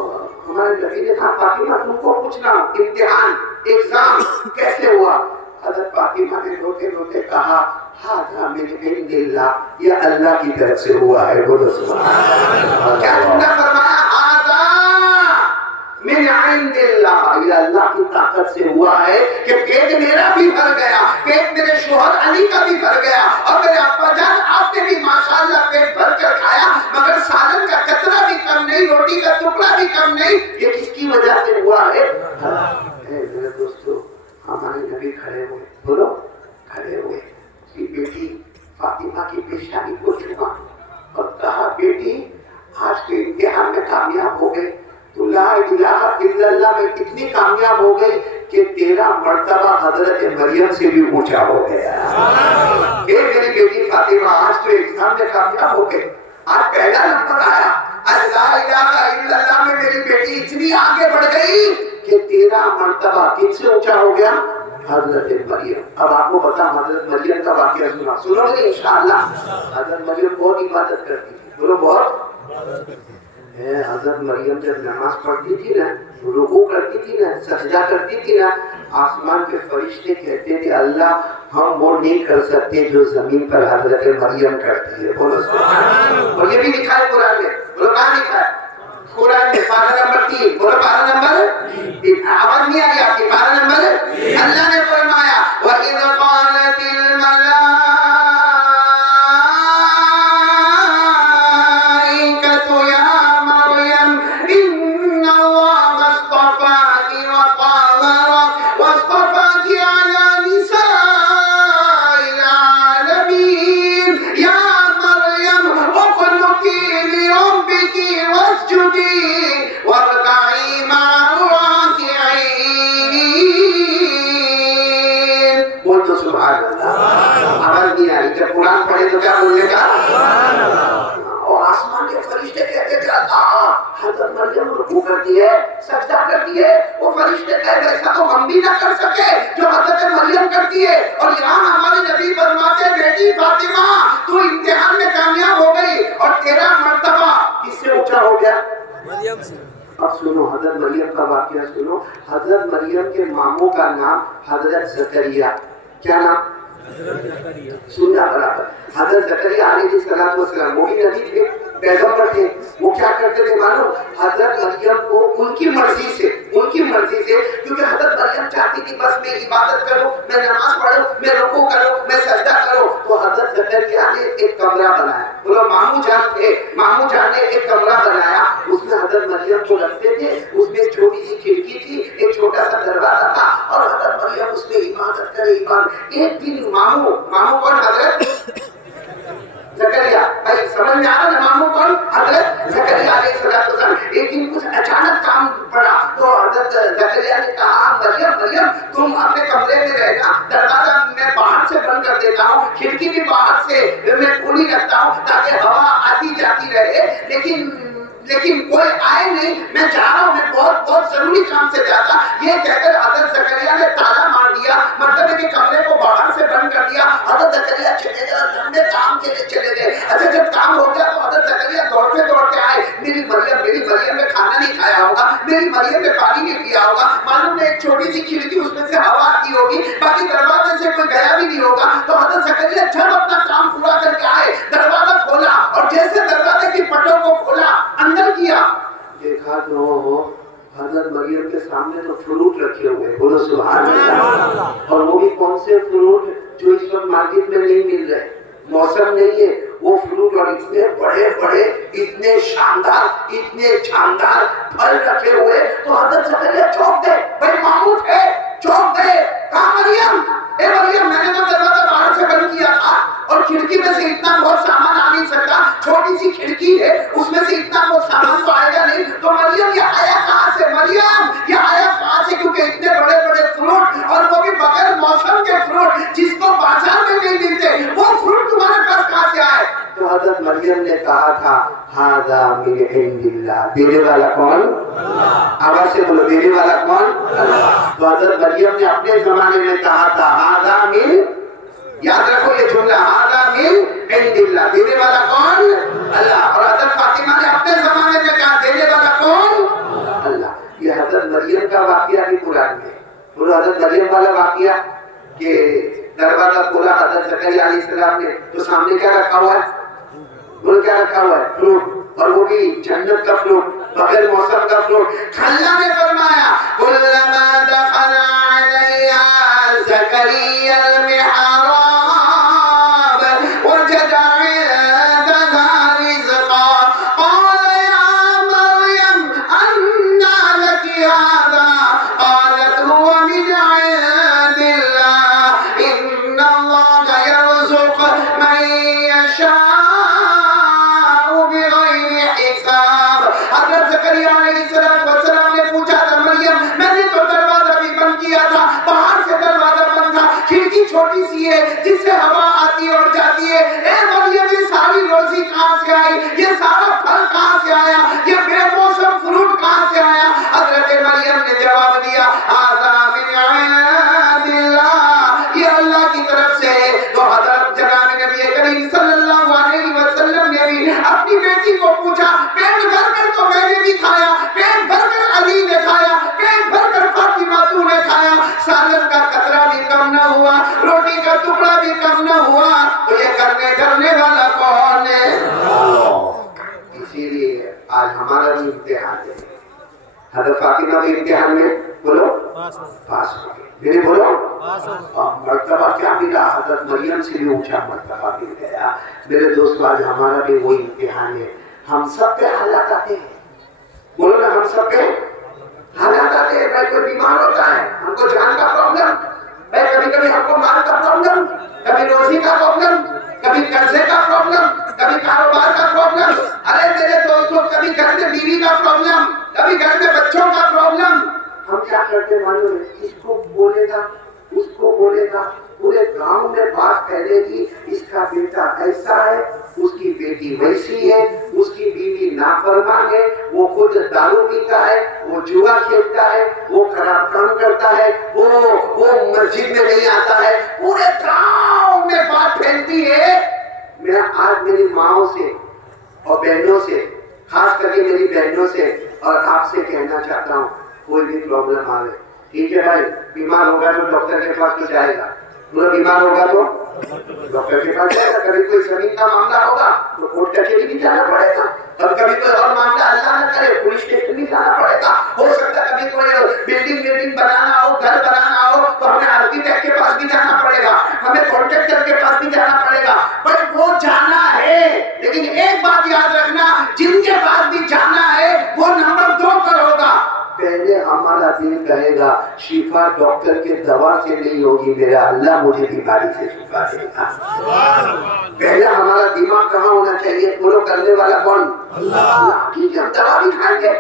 ہمارے نبی نے کہا فاطمہ تم کو پوچھنا امتحان ایگزام کیسے ہوا. حضرت فاطمہ نے روتے روتے کہا ہاں من عند اللہ, یہ اللہ کی طرف سے ہوا ہے. بولو سبحان اللہ. کیا تم نے فرمایا ہذا من عند اللہ, یہ اللہ کی طاقت سے ہوا ہے کہ پیٹ میرا بھی بھر گیا, پیٹ میرے شوہر علی کا بھی بھر گیا, اور میرے ابا جان آپ نے بھی ماشاءاللہ پیٹ بھر کر کھایا, مگر سالن کا قطرہ بھی کم نہیں, روٹی کا ٹکڑا بھی کم نہیں. یہ کس کی وجہ سے ہوا ہے. میرے دوستو ہمارے نبی کھڑے ہوئے, بولو کھڑے ہوئے, کی بیٹی فاطمہ کی پیشانی کو چھوا اور کہا بیٹی آج کے امتحان میں کامیاب ہو گئے, تو لا الہ الا اللہ میں اتنی کامیاب ہو گئی کہ تیرا مرتبہ حضرت مریم سے بھی اونچا ہو گیا. اے میری بیٹی فاطمہ آج تو ایگزام میں کامیاب ہو گئے, آج پہلا نمبر آیا, آج لا الہ الا اللہ میں میری بیٹی اتنی آگے بڑھ گئی کہ تیرا مرتبہ کن سے اونچا ہو گیا, حضرت مریم. اب آپ کو بتا حضرت مریم کا واقعہ سنو گے انشاءاللہ. حضرت مریم بہت عبادت کرتی تھی, بولو بہت. حضرت مریم جب نماز پڑھتی تھی نا, رکوع کرتی تھی نا, سجدہ کرتی تھی نا, آسمان کے فرشتے کہتے تھے اللہ ہم وہ نہیں کر سکتے جو زمین پر حضرت مریم کرتی ہے. بولو سبحان اللہ. اور یہ بھی لکھا ہے قرآن میں, بولو کہاں لکھا ہے قرآن میں, پارہ نمبر 3, بولو پارہ نمبر 3. آواز نہیں آئی آپ کی, پارہ نمبر 3. اللہ نے فرمایا وَإِذْ قَالَتِ الْمَلَائِكَةُ يَا مَرْيَمُ إِنَّ اللَّهَ اصْطَفَاكِ وَطَهَّرَكِ وَاصْطَفَاكِ عَلَى نِسَاءِ الْعَالَمِينَ يَا مَرْيَمُ اقْنُتِي لِرَبِّكِ وَاسْجُدِي وَارْكَعِي مَعَ الرَّاكِعِينَ. بول تو سبحان اللہ. آواز نہیں آئی, جب قرآن پڑھے تو کیا بولے گا, اور آسمان کے فرشتے کہتے تھے اللہ حضرت مریم رکوع کرتی ہے، سجدہ کرتی ہے. وہ فرشتے کہے ایسا تو ہم بھی نہ کر سکے جو حضرت مریم کرتی ہے. اور یہاں ہمارے نبی فرماتے ہیں بیٹی فاطمہ تو امتحان میں کامیاب ہو گئی اور تیرا مرتبہ کس سے اونچا ہو گیا؟ مریم سے. اب سنو حضرت مریم کا واقعہ سنو. حضرت مریم کے ماموں کا نام حضرت زکریا. کیا نام؟ سننا برابر. حضرت زکریا علیہ السلام وہ بھی نبی تھے، پیغمبر تھے. وہ کیا کرتے تھے معلوم؟ حضرت مریم کو ان کی مرضی سے کیونکہ حضرت مریم چاہتی تھی بس میں عبادت کروں، میں نماز پڑھوں، میں رکوع کروں، میں سجدہ کروں. تو حضرت زکریا نے ایک کمرہ بنایا. بولو ماموں جان نے ایک کمرہ بنایا. اس میں حضرت مریم کو رکھتے تھے. اس میں ایک چھوٹی سی کھڑکی تھی، ایک چھوٹا سا دروازہ تھا اور حضرت مریم اس میں عبادت کرے. ایک دن ماموں کون؟ حضرت زکریا. بھائی سمجھ میں آ رہا نا ماموں کون؟ حضرت زکریا علیہ السلام. ایک دن کچھ اچانک کام پڑا تو حضرت زکریا نے کہا مریم تم اپنے کمرے میں رہنا، دروازہ میں باہر سے بند کر دیتا ہوں، کھڑکی بھی باہر سے میں کھلی رکھتا ہوں تاکہ ہوا آتی جاتی رہے، لیکن کوئی آئے نہیں، میں جا رہا ہوں، میں بہت ضروری کام سے جاتا. یہ کہہ کر حضرت زکریا نے تالا مار دیا، مطلب ہے کہ کمرے کو باہر سے بند کر دیا. حضرت زکریا چلے گئے، لمبے کام کے لیے چلے گئے. اچھا جب کام ہو گیا تو حضرت زکریا دوڑتے آئے. میری مریم نے کھانا نہیں کھایا ہوگا، میری مریم نے پانی نہیں پیا ہوگا، معلوم ہے ایک چھوٹی سی کھڑکی اس میں سے ہوا آتی ہوگی، باقی دروازے سے کوئی گیا بھی نہیں ہوگا. تو حضرت زکریا جب اپنا کام پورا کر کے آئے، دروازہ کھولا اور جیسے دروازے کی پٹوں کو کھولا اندر کیا، دیکھا تو حضرت مریم کے سامنے تو فروٹ رکھے ہوئے. بولو سبحان اللہ. اور وہ بھی کون سے فروٹ جو اس وقت مارکیٹ میں نہیں مل رہے، موسم نہیں ہے وہ فروٹ. اور اتنے بڑے اتنے شاندار پھل رکھے ہوئے. تو حضرت زکریا چونک گئے. بھائی ماموں تھے، چونک گئے. کہا مریم اے مریم میں نے تو دروازہ باہر سے بند کیا تھا اور کھڑکی میں سے اتنا بہت سامان آ نہیں سکتا، چھوٹی سی کھڑکی ہے اس میں سے اتنا بہت سامان تو آئے گا نہیں. تو مریم یہ آیا کہاں سے؟ کیونکہ اتنے بڑے فروٹ اور وہ بھی بغیر موسم کے فروٹ جس کو بازار میں نہیں ملتے، وہ فروٹ تمہارے پاس کہاں سے آئے؟ تو حضرت مریم نے کہا تھا ھذا من عند اللہ. دینے والا کون؟ اللہ. آواز سے بولو دینے والا کون؟ اللہ. تو حضرت مریم نے اپنے زمانے میں کہا تھا ھذا من، یاد رکھو یہ جملہ، ھذا من عند اللہ. دینے والا کون؟ اللہ. اور حضرت فاطمہ نے اپنے زمانے میں کہا دینے والا کون؟ اللہ. یہ حضرت مریم کا واقعہ بھی قرآن میں. بولو حضرت مریم والا واقعہ کہ دروازہ کھولا حضرت زکریا علیہ السلام نے تو سامنے کیا رکھا ہوا ہے؟ بولو کیا رکھا ہوا ہے؟ فروٹ. اور وہ بھی جنت کا فروٹ، بغیر موسم کا فروٹ. اللہ نے فرمایا کلما دخل علیہا زکریا المحراب وجد عندها رزقا قال یا مریم انا لک هذا قالت هو من عند اللہ ان اللہ یرزق من یشاء بغیر حساب. حضرت زکریا علیہ السلام نے پوچھا تھا مریم میں نے تو دروازہ بھی بند کیا تھا، باہر سے دروازہ بند تھا، کھڑکی چھوٹی سی ہے جس سے ہوا آتی اور جاتی ہے. اے مریم یہ ساری روزی کہاں سے آئی؟ یہ سارا پھل کہاں سے آیا؟ یہ بے موسم فروٹ کہاں سے آیا؟ حضرت مریم نے جواب دیا ھذا من عند اللہ، یہ اللہ کی طرف سے. تو حضرت جناب نبی کریم صلی اللہ علیہ وسلم نے بھی اپنی بیٹی کو پوچھا پیٹ بھر کر تو میں نے بھی کھایا، پیٹ بھر کر علی نے کھایا، پیٹ بھر کر فاطمہ تو نے کھایا، سالن کا قطرہ بھی کم نہ ہوا، روٹی کا ٹکڑا بھی کم نہ ہوا. تو یہ کرنے والا کون ہے؟ اسی لیے آج ہمارا بھی امتحان ہے. حضرت فاطمہ کے امتحان میں بولو پاس ہو گئے. میرے بولو مرتبہ کیا ملا؟ حضرت مریم سے بھی اونچا مرتبہ مل گیا. میرے دوستو آج ہمارا بھی وہی امتحان ہے. ہم سب پہ حالات آتے ہیں. بولو نا ہم سب پہ حالات آتے ہیں. بھائی کوئی بیمار ہوتا ہے ہم کو جان کا پرابلم، بھائی کبھی ہم کو مال کا پرابلم، کبھی روزی کا پرابلم، کبھی قرضے کا پرابلم، کبھی کاروبار کا پرابلم. ارے میرے دوستو کبھی گھر میں بیوی کا پرابلم، کبھی گھر میں بچوں کا پرابلم. ہم کیا کرتے معلوم ہے؟ اس کو بولے گا اس کو بولے گا پورے گاؤں میں بات پھیلے گی اس کا بیٹا ایسا ہے، اس کی بیٹی ویسی ہے، اس کی بیوی نافرمان ہے، وہ خود دارو پیتا ہے، وہ جوا کھیلتا ہے، وہ خراب کام کرتا ہے، وہ مسجد میں نہیں آتا ہے، پورے گاؤں میں بات پھیلتی ہے۔ میں آج میری ماں سے اور بہنوں سے، خاص کر کے میری بہنوں سے اور آپ سے کہنا چاہتا ہوں، کوئی بھی پرابلم آ رہے ٹھیک ہے بھائی، بیمار ہوگا تو ڈاکٹر کے پاس تو جائے گا، پورا بیمار ہوگا تو ڈاکٹر کے پاس جائے گا، کبھی کوئی زمین کا معاملہ ہوگا تو کورٹ کچہری بھی جانا پڑے گا، اور کبھی کوئی اور معاملہ اللہ نہ کرے پولیس اسٹیشن بھی جانا پڑے گا، ہو سکتا ہے کبھی کوئی بلڈنگ بنانا ہو، گھر بنانا ہو تو ہمیں آرکیٹیکٹ کے پاس بھی جانا پڑے گا، ہمیں کانٹریکٹر کے پاس بھی جانا پڑے گا، پر وہ جانا ہے، لیکن ایک بات یاد رکھنا، جن کے پاس بھی جانا ہے وہ نمبر 2 پر ہوگا۔ پہلے ہمارا دل کہے گا شفا ڈاکٹر کے دوا سے نہیں ہوگی، میرا اللہ مجھے بیماری سے شفا دے گا۔ پہلا ہمارا دماغ کہاں ہونا چاہیے؟ فالو کرنے والا کون؟ اللہ۔ ٹھیک ہے، ہم دوا بھی کھائیں گے،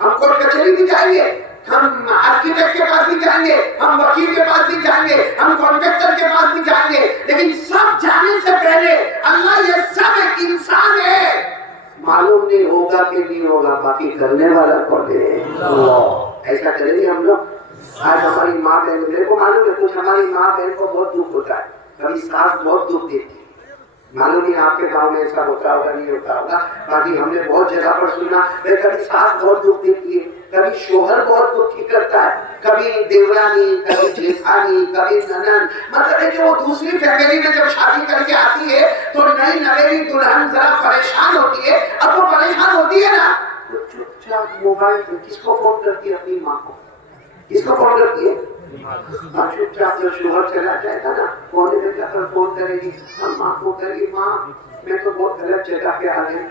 ہم کورٹ کچہری بھی جائیں گے، ہم آرکیٹیکٹ کے پاس بھی جائیں گے، ہم وکیل کے پاس بھی جائیں گے، ہم کانٹریکٹر کے پاس بھی جائیں گے، لیکن سب جانے سے پہلے اللہ یہ سب ایک انسان ہے، معلوم نہیں ہوگا کہ نہیں ہوگا، باقی کرنے والا کون ہے؟ اللہ۔ ایسا کریں گے ہم لوگ؟ آج ہماری ماں بہن، میرے کو معلوم ہے کچھ ہماری ماں بہن کو بہت دکھ ہوتا ہے، کبھی ساس بہت دکھ دیتی ہے، معلوم نہیں آپ کے گاؤں میں ایسا ہوتا ہوگا نہیں ہوتا ہوگا، باقی ہم نے بہت جگہ پر سنا کبھی ساس بہت دکھ دیتی ہے، کبھی شوہر بہت دکھی کرتا ہے، کبھی دیورانی، کبھی جیٹھانی، کبھی ننند، مطلب ہے کہ وہ دوسری فیملی میں جب شادی کر کے آتی ہے تو نئی نویلی دلہن ذرا پریشان ہوتی ہے، اب وہ پریشان ہوتی ہے نا تو چپ چاپ موبائل پہ کس کو فون کرتی ہے؟ اپنی ماں کو۔ کس کو فون کرتی ہے؟ اب چپ چاپ جو شوہر چلا جائے گا نا کونے میں جا کر فون کرے گی، ہم ماں کو کرے گی، ماں میں تو بہت غلط جگہ پہ آ گئی،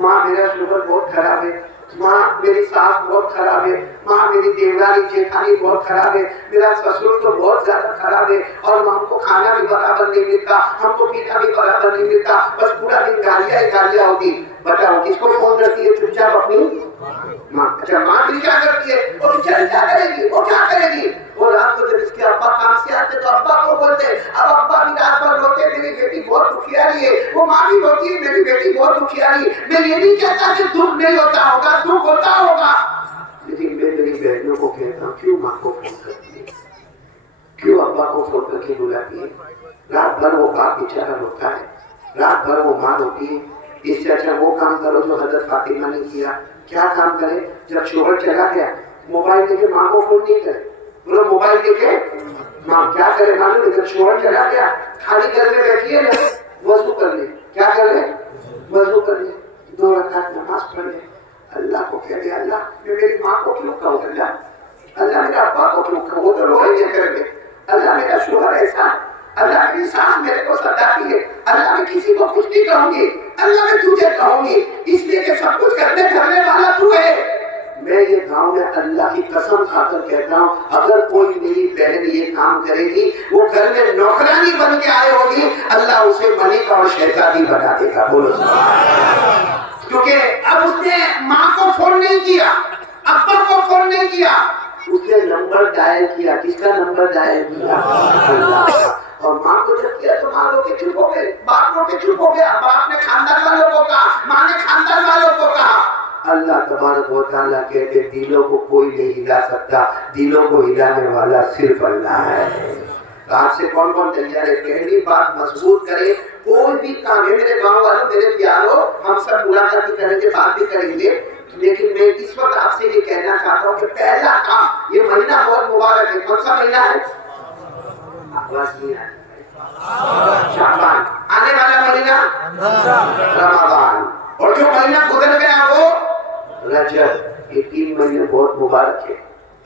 ماں میرا شوہر بہت خراب ہے، ماں میری ساس بہت خراب ہے، ماں میری دیورانی جیٹھانی بہت خراب ہے، میرا سسر تو بہت زیادہ خراب ہے، اور ہم کو کھانا بھی برابر نہیں ملتا، ہم کو پینا بھی برابر نہیں ملتا، بس پورا دن گالیاں ہی گالیاں ہوتی۔ بتاؤ کس کو فون کرتی ہے چپ چاپ؟ اپنی ماں۔ اچھا ماں بھی کیا کرتی ہے؟ وہ بیچاری کیا کرے گی؟ وہ کیا کرے گی؟ وہ رات کو جب اس کے ابا کام سے آتے تو ابا کو بولتے، اب ابا بھی رات بھر روتے، میری بیٹی بہت دکھیاری ہے، وہ ماں بھی روتی ہے، میری بیٹی بہت دکھیاری ہے۔ میں یہ نہیں کہتا کہ دکھ نہیں ہوتا ہوگا، دکھ ہوتا ہوگا، لیکن میں میری بہنوں کو کہتا ہوں کیوں ماں کو فون کرتی ہے، کیوں ابا کو فون کر کے بلاتی ہے؟ رات بھر وہ باپ بیچارہ روتا ہے، رات بھر وہ ماں روتی ہے، اس سے اچھا وہ کام کرو جو حضرت فاطمہ نے کیا۔ کیا کام کرے؟ جب شوہر چلا گیا موبائل لے کے ماں کو فون نہیں کرے، بولو موبائل لے کے ماں کیا کرے معلوم ہے؟ جب شوہر چلا گیا خالی گھر میں بیٹھی ہے نا، وضو کر لے، کیا کر لے؟ وضو کر لے، 2 رکعت نماز پڑھ لے، اللہ کو کہہ دے اللہ میں میری ماں کو کیوں کہوں، اللہ میرے ابا کو کیوں کہوں، وہ تو روئیں گے کر دے، اللہ میرا شوہر ایسا، اللہ میری سانس میرے کو ستاتی ہے، اللہ میں کسی کو کچھ نہیں کہوں گی، اللہ میں تجھے کہوں گی، اس لیے کہ سب کچھ کرنے والا تو ہے۔ میں یہ گاؤں میں اللہ کی قسم کھا کر کہتا ہوں اگر کوئی میری بہن یہ کام کرے گی وہ گھر میں نوکرانی بن کے آئے ہوگی، اللہ اسے ملک اور شہزادی بنا دے گا، بولو کیونکہ اب اس نے ماں کو فون نہیں کیا، ابا کو فون نہیں کیا، اس نے نمبر ڈائل کیا۔ کس کا نمبر ڈائل کیا؟ اللہ کا۔ اور ماں کو جب کیا تو ماں لوگ کے چپ ہو گئے، باپ لوگ کے چپ ہو گیا، باپ نے خاندان والوں کو کہا، ماں نے خاندان والوں کو کہا۔ اللہ تبارک و تعالیٰ کہتے دلوں کو کوئی نہیں ہلا سکتا، دلوں کو ہلانے والا صرف اللہ ہے۔ آج سے کون کون تیار ہے؟ پہلی بات مضبوط کرے، کوئی بھی کام ہے میرے گاؤں والوں، میرے پیاروں، ہم سب ملاقات بھی کریں گے، بات بھی کریں گے، لیکن میں اس وقت آپ سے یہ کہنا چاہتا ہوں کہ پہلا کام، یہ مہینہ بہت مبارک ہے، کون سا مہینہ ہے؟ آواز نہیں آئی، شعبان، آنے والا مہینہ رمضان، اور جو مہینہ گزر گیا وہ رجب۔ یہ 3 مہینے بہت مبارک ہے،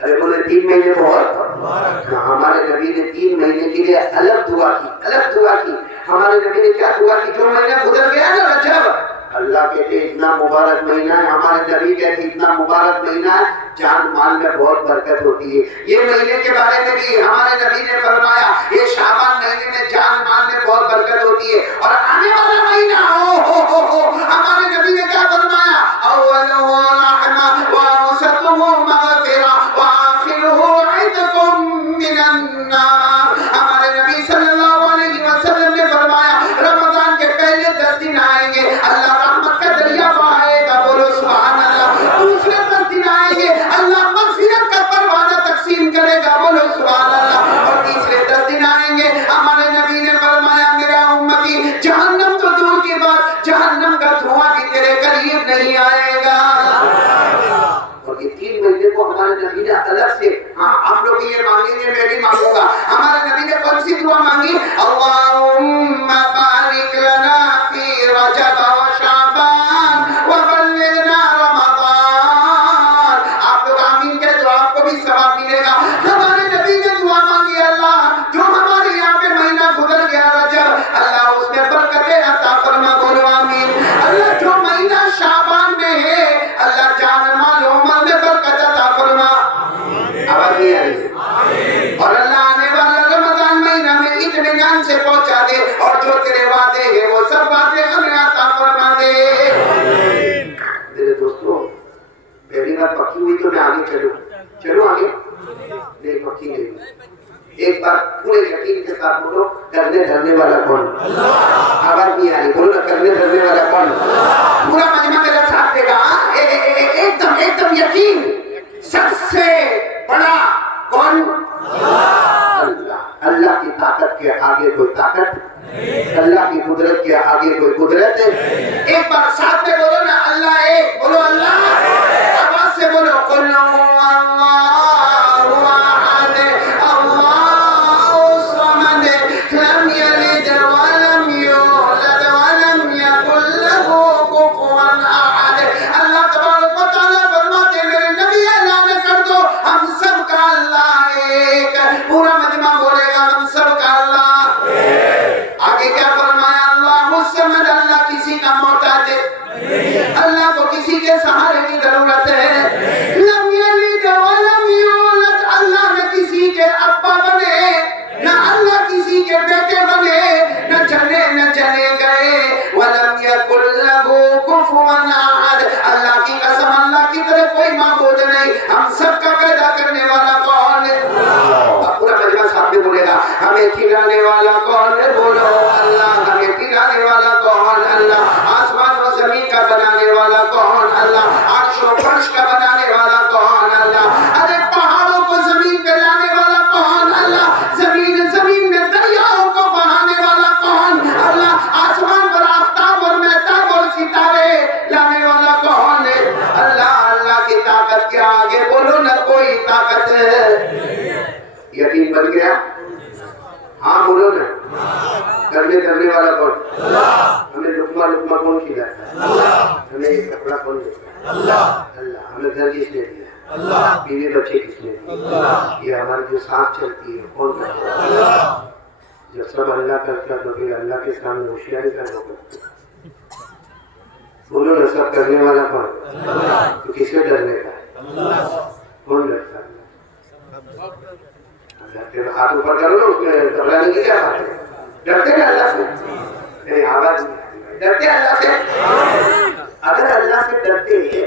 ارے بولے 3 مہینے بہت مبارک۔ ہمارے نبی نے 3 مہینے کے لیے الگ دعا کی، الگ دعا کی۔ ہمارے نبی نے کیا دعا کی؟ جو مہینہ گزر گیا نا رجب، اللہ کہتے اتنا مبارک مہینہ ہے، ہمارے نبی کہتے اتنا مبارک مہینہ ہے جان مال میں بہت برکت ہوتی ہے۔ یہ مہینے کے بارے میں بھی ہمارے نبی نے فرمایا یہ شعبان مہینے میں جان مال میں بہت برکت ہوتی ہے۔ اور آنے والا مہینہ ہمارے نبی نے کیا فرمایا؟ اولہ رحمہ واوسطہ مغفرہ وآخرہ عتق من النار۔ الگ سے آپ لوگ یہ مانگیں گے میں بھی مانگوں گا. ہمارے نبی نے کون سی دعا مانگی؟ اللہم بارک لنا فی رجب و شعبان وبلغنا رمضان. آپ لوگ آمین کہہ دو آپ کو بھی ثواب ملے گا. ہمارے نبی نے دعا مانگی اللہ جو ہمارے یہاں پہ مہینہ گزر گیا رجب اللہ اس میں برکتیں عطا فرما. بولو آمین. اللہ جو مہینہ شعبان میں ہے اللہ جان مال عمر میں برکت عطا فرما. آواز نہیں آ رہی؟ اور اللہ آنے والا رمضان مہینہ میں اطمینان سے پہنچا دے اور جو تیرے وعدے ہیں وہ سب وعدے ہمیں عطا فرما دے. میرے دوستو پہلی بار پکی ہوئی تو میں آگے چلو آگے نہیں پکی نہیں ہوئی. ایک بار پورے یقین کے ساتھ بولو کرنے دھرنے والا کون؟ آواز نہیں آ رہی. بولو نا کرنے دھرنے والا کون؟ پورا مجمع میرا ساتھ دے گا. ایک دم یقین. سب سے بڑا کون؟ اللہ. اللہ کی طاقت کے آگے کوئی طاقت، اللہ کی قدرت کے آگے کوئی قدرت. ایک بار ساتھ میں بولو نا اللہ ایک. بولو اللہ. آواز سے بولو قل سہارے کی ضرورت ہے. لم یلد ولم یولد. اللہ نہ کسی کے ابا بنے نہ اللہ کسی کے بیٹے بنے نہ جنے گئے. ولم یکن لہ کفوا احد. اللہ کی قسم اللہ کی طرح کوئی معبود نہیں. ہم سب کا پیدا کرنے والا کون ہے؟ اب پورا مجمع سامنے بولے گا ہمیں کھلانے والا کون ہے؟ بولو اللہ. ہمیں کھلانے والا کون؟ اللہ. آسمان و زمین کا بنانے والا کون؟ اللہ. عرش و فرش کا بنانے والا کون؟ اللہ. ارے پہاڑوں کو زمین پہ لانے والا کون؟ اللہ. زمین میں دریاؤں کو بہانے والا کون؟ اللہ. آسمان پر آفتاب اور مہتاب اور ستارے لانے والا کون ہے؟ اللہ. اللہ کی طاقت کے آگے بولو نہ کوئی طاقت ہے. یقین بن گیا؟ ہاں بولو نا. کرنے والا کون؟ ہمیں لقمہ کون کھلاتا ہے؟ ہمیں یہ کپڑا کون دیتا ہے؟ اللہ. ہمیں گھر کس نے دیا؟ بیوی بچے کس نے دیے؟ یہ ہماری جو سانس چلتی ہے کون کرتا ہے؟ جب سب اللہ کرتا تو پھر اللہ کے سامنے ہوشیاری کا لوگ کرتے. بولو نا سب کرنے والا کون؟ تو کس سے ڈرنے کا ہے؟ کون ڈرتا ہے؟ ہاتھ اوپر کرو نا. اس میں گھبرانے کی کیا بات ہے؟ ڈرتے ہیں اللہ سے؟ نہیں آواز نہیں. ڈرتے اللہ سے؟ اگر اللہ سے ڈرتے ہیں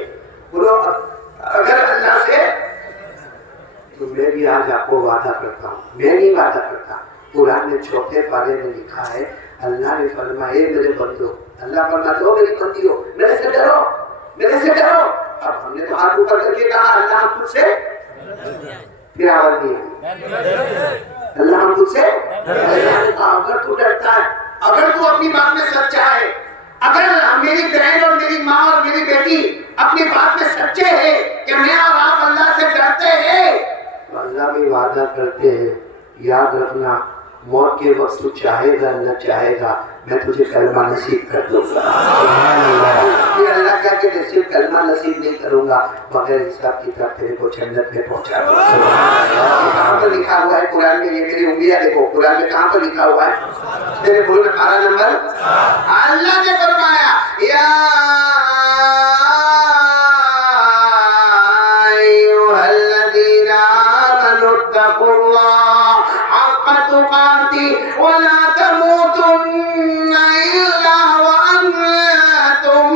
بولو اگر اللہ سے تو میں بھی آج آپ کو وعدہ کرتا ہوں. میں نہیں وعدہ کرتا. قرآن میں 4 پارے میں لکھا ہے اللہ نے فرمائے میرے بندو. اللہ فرماتے ہو میری بندی ہو میرے سے ڈرو میرے سے ڈرو. اب ہم نے تو ہاتھ اوپر کر کے کہا اللہ ہم تجھ سے پھر آواز نہیں آئی. اللہ ہم تجھ سے اگر تو ڈرتا ہے اگر تو اپنی بات میں سچا ہے اگر میری بہن اور میری ماں اور میری بیٹی اپنی بات میں سچے ہیں کہ میں اور آپ اللہ سے ڈرتے ہیں تو اللہ بھی وعدہ کرتے ہیں یاد رکھنا موت کے وقت تو چاہے گا نہ چاہے گا میں تجھے کلمہ نصیب کر دوں گا. یہ اللہ کہہ کے صرف کلمہ نصیب نہیں کروں گا بغیر حساب کتاب تیرے کو جنت میں پہنچا دوں گا. کہاں پر لکھا ہوا ہے قرآن میں؟ یہ میری انگلیاں دیکھو قرآن میں کہاں پر لکھا ہوا ہے؟ تیرے بول میں 12 نمبر. اللہ نے فرمایا یا ایھا الذین آمنوا اتقوا اللہ حق تقاته ولا تموتن الا وانتم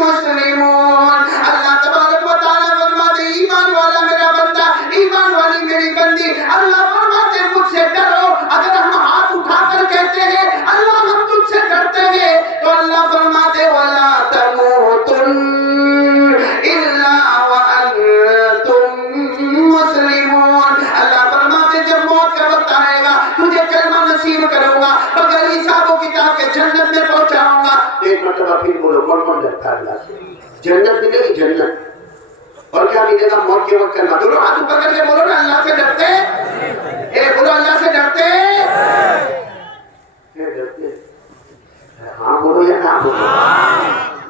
مسلمون. اللہ تبارک و تعالیٰ فرماتے ایمان والا میرا بندہ ایمان والی میری بندی. اللہ فرماتے مجھ سے ڈرو. اگر ہم ہاتھ اٹھا کر کہتے ہیں اللہ ہم تجھ سے ڈرتے ہیں تو اللہ فرماتے ولا تموتن الا وانتم مسلمون. اللہ فرماتے جب موت کا وقت آئے گا تجھے کلمہ نصیب کروں گا بغیر حساب و کتاب کے جنت میں پہنچاؤں گا. ایک مرتبہ پھر بولو کون کون ڈرتا ہے اللہ سے؟ جنت ملے گی جنت. اور کیا ملے گا؟ موت کے وقت کلمہ. دونوں ہاتھ اوپر کر کے بولو نا اللہ سے ڈرتے. بولو اللہ سے ڈرتے. ڈرتے ہاں بولو یا نہ بولو؟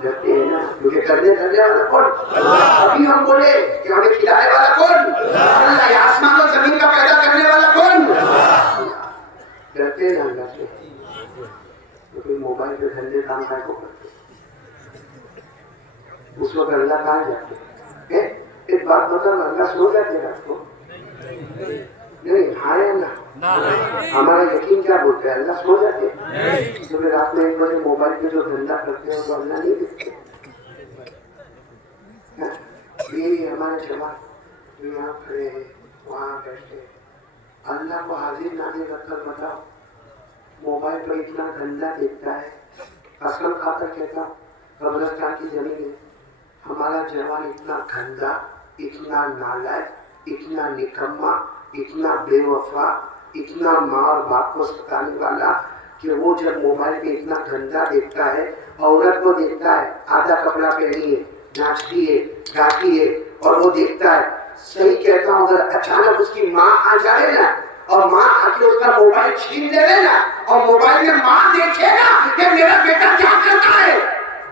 ڈرتے ہیں نا، کیونکہ کرنے والا کون؟ ابھی ہم بولے کہ ہمیں کھلانے والا کون؟ اللہ. یہ آسمان و زمین کا پیدا کرنے والا کون؟ ڈرتے ہیں نا اللہ سے. تو پھر موبائل پہ دھندے کام کا کو کرتے اس وقت اللہ کہاں جاتے؟ ایک بات بتاؤ، اللہ سو جاتے رات کو؟ نہیں. ہاں یا نہ؟ ہمارا یقین کیا بولتا ہے؟ اللہ سو جاتے. تو پھر رات میں 1 بجے موبائل پہ جو دھندا کرتے ہیں تو اللہ نہیں دیکھتے. یہ ہمارے جواب یہاں کھڑے ہیں وہاں بیٹھے، اللہ کو حاضر ناظر رکھ کر بتاؤ موبائل پر اتنا گندا دیکھتا ہے. قسم کھا کر کہتا ہوں قبرستان کی زمین ہے، ہمارا جوان اتنا گندا، اتنا نالائق، اتنا نکما، اتنا بے وفا، اتنا ماں اور باپ کو ستانے والا کہ وہ جب موبائل پہ اتنا گندا دیکھتا ہے، عورت کو دیکھتا ہے آدھا کپڑا پہنی ہے، ناچتی ہے، گاتی ہے، اور وہ دیکھتا ہے. صحیح کہتا ہوں، اگر اچانک اس کی ماں آ جائے نا اور ماں آ کے اس کا موبائل چھین لے لے نا اور موبائل میں ماں دیکھے نا کہ میرا بیٹا کیا کرتا ہے،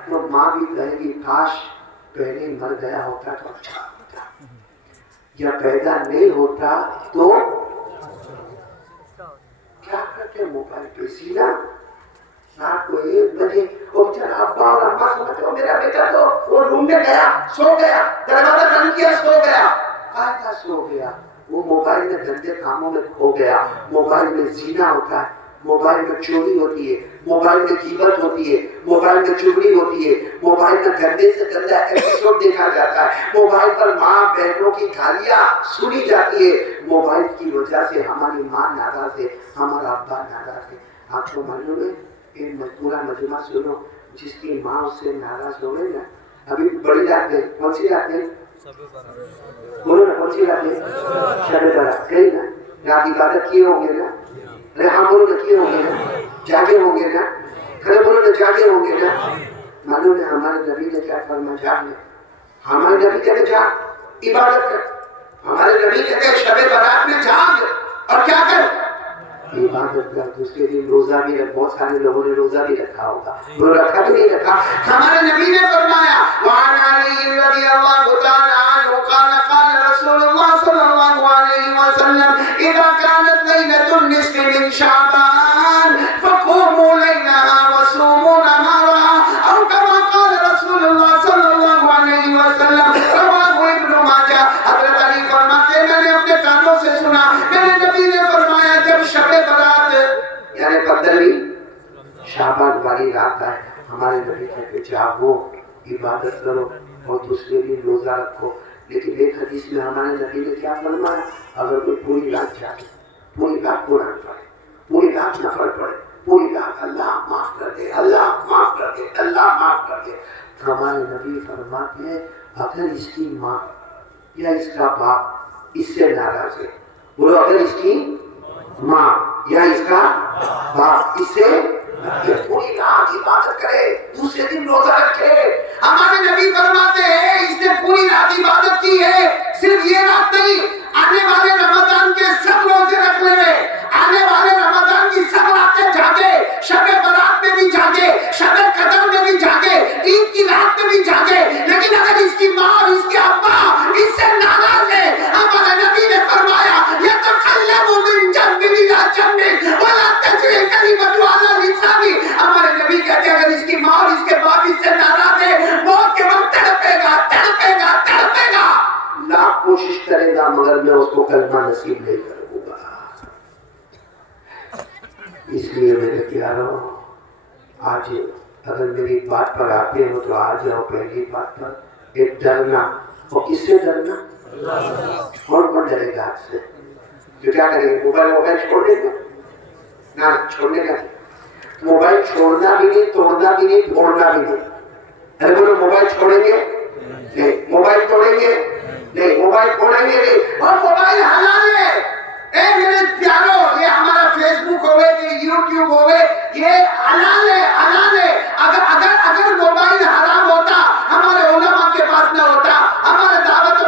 تو ماں بھی کہے گی کاش پہلے مر گیا ہوتا تو اچھا ہوتا، یا پیدا نہیں ہوتا تو. کیا کرتے موبائل پہ سینا رات کو 1 بجے وہ بیچارہ ابا اور اماں سمجھتے ہو میرا بیٹا تو وہ روم میں گیا سو گیا، دروازہ بند کیا سو گیا. کہاں سو گیا؟ وہ موبائل میں گندے کاموں میں کھو گیا. موبائل میں زنا ہوتا ہے، موبائل میں چوری ہوتی ہے، موبائل میں غیبت ہوتی ہے، موبائل میں چغلی ہوتی ہے، موبائل میں گندے سے گندا ایپیسوڈ دیکھا جاتا ہے، موبائل پر ماں بہنوں کی گالیاں سنی جاتی ہے. موبائل کی وجہ سے ہماری ماں ناراض ہے، ہمارا ابا ناراض ہے. آپ کو معلوم ہے کہ پورا مجمع سنو، جس کی ماں اس سے ناراض ہو گئی نا، ابھی بڑی رات ہے، کون سی رات ہے؟ بولو نا کون سی رات ہے؟ شب برات گئی نا، رات عبادت کیے ہوں گے نا، ارے ہاں بولو نا کیے ہوں گے نا، جاگے ہوں گے نا، کھڑے بولو نا جاگے ہوں گے نا. معلوم ہے ہمارے نبی نے کیا فرمایا؟ جاگ لے. ہمارے نبی کہتے جاگ عبادت کر. ہمارے نبی کہتے شب برات میں جاگ اور کیا کر؟ عبادت کر. دوسرے دن روزہ بھی رکھ. بہت سارے لوگوں نے روزہ بھی رکھا ہوگا، وہ رکھا بھی نہیں رکھا. ہمارے نبی نے فرمایا وعن علی رضی اللہ تعالی عنہ قال قال رسول اللہ صلی اللہ علیہ وسلم اذا كانت ليلة النصف من شعبان فقوموا ليلها وصوموا نهارها او كما قال رسول اللہ صلی اللہ علیہ وسلم. رواه ابن ماجہ. حضرت علی فرماتے میں نے اپنے کانوں سے سنا میرے نبی نے فرمایا جب شب برات یعنی 15ویں شعبان والی رات ہے، ہمارے نبی کہتے جاگو عبادت کرو اور دوسرے دن روزہ رکھو. لیکن ایک حدیث میں ہمارے نبی نے کیا فرمایا؟ اگر کوئی پوری رات جاگے، پوری رات قرآن پڑھے، پوری رات نفل پڑھے، پوری رات اللہ معاف کر دے، اللہ معاف کر دے، اللہ معاف کر دے. ہمارے نبی فرماتے ہیں اگر اس کی ماں یا اس کا باپ اس سے ناراض ہے، بولو اگر اس کی ماں یا اس کا باپ اس سے پوری رات عبادت کرے، دوسرے دن روزہ رکھے. ہمارے نبی فرماتے ہیں اس نے پوری رات عبادت کی ہے، صرف یہ رات نہیں، آنے والے رمضان کے سب روزے رکھ لے، آنے والے رمضان کی سب راتیں جاگے، شب برات میں بھی جاگے، شب قدر میں بھی جاگے، عید کی رات میں بھی جاگے. لیکن اگر اس کی ماں اور اس کے ابا اس سے ناراض ہے، ہمارے نبی نے فرمایا یتقلب من جنب الى جنب ولا تجري كلمة على لسانه. ہمارے نبی کہتے ہیں اگر اس کی ماں اور اس کے باپ اس سے ناراض ہے، موت کے وقت تڑپے گا تڑپے گا تڑپے گا، لاکھ کوشش کرے گا مگر میں اس کو کلمہ نصیب نہیں کروں گا. اس لیے میرے پیاروں آج اگر میری بات پر آتے ہو تو آ جاؤ پہلی بات پر ایک ڈرنا. اور کس سے ڈرنا؟ کون ڈرے گا آپ سے؟ جو کیا کریں گے؟ موبائل چھوڑ دیں گے نہ چھوڑنے کا. موبائل چھوڑنا بھی نہیں، توڑنا بھی نہیں، پھوڑنا بھی نہیں. ارے بولو موبائل چھوڑیں گے نہیں، موبائل توڑیں گے نہیں، موبائل پھوڑیں گے نہیں. اور موبائل حلال ہے. اے میرے پیاروں، یہ ہمارا فیس بک ہوئے یہ یوٹیوب ہوئے یہ حلال ہے، حلال ہے. اگر موبائل حرام ہوتا ہمارے علماء کے پاس نہ ہوتا، ہمارے دعوت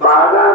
12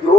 2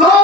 2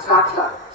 7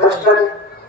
55।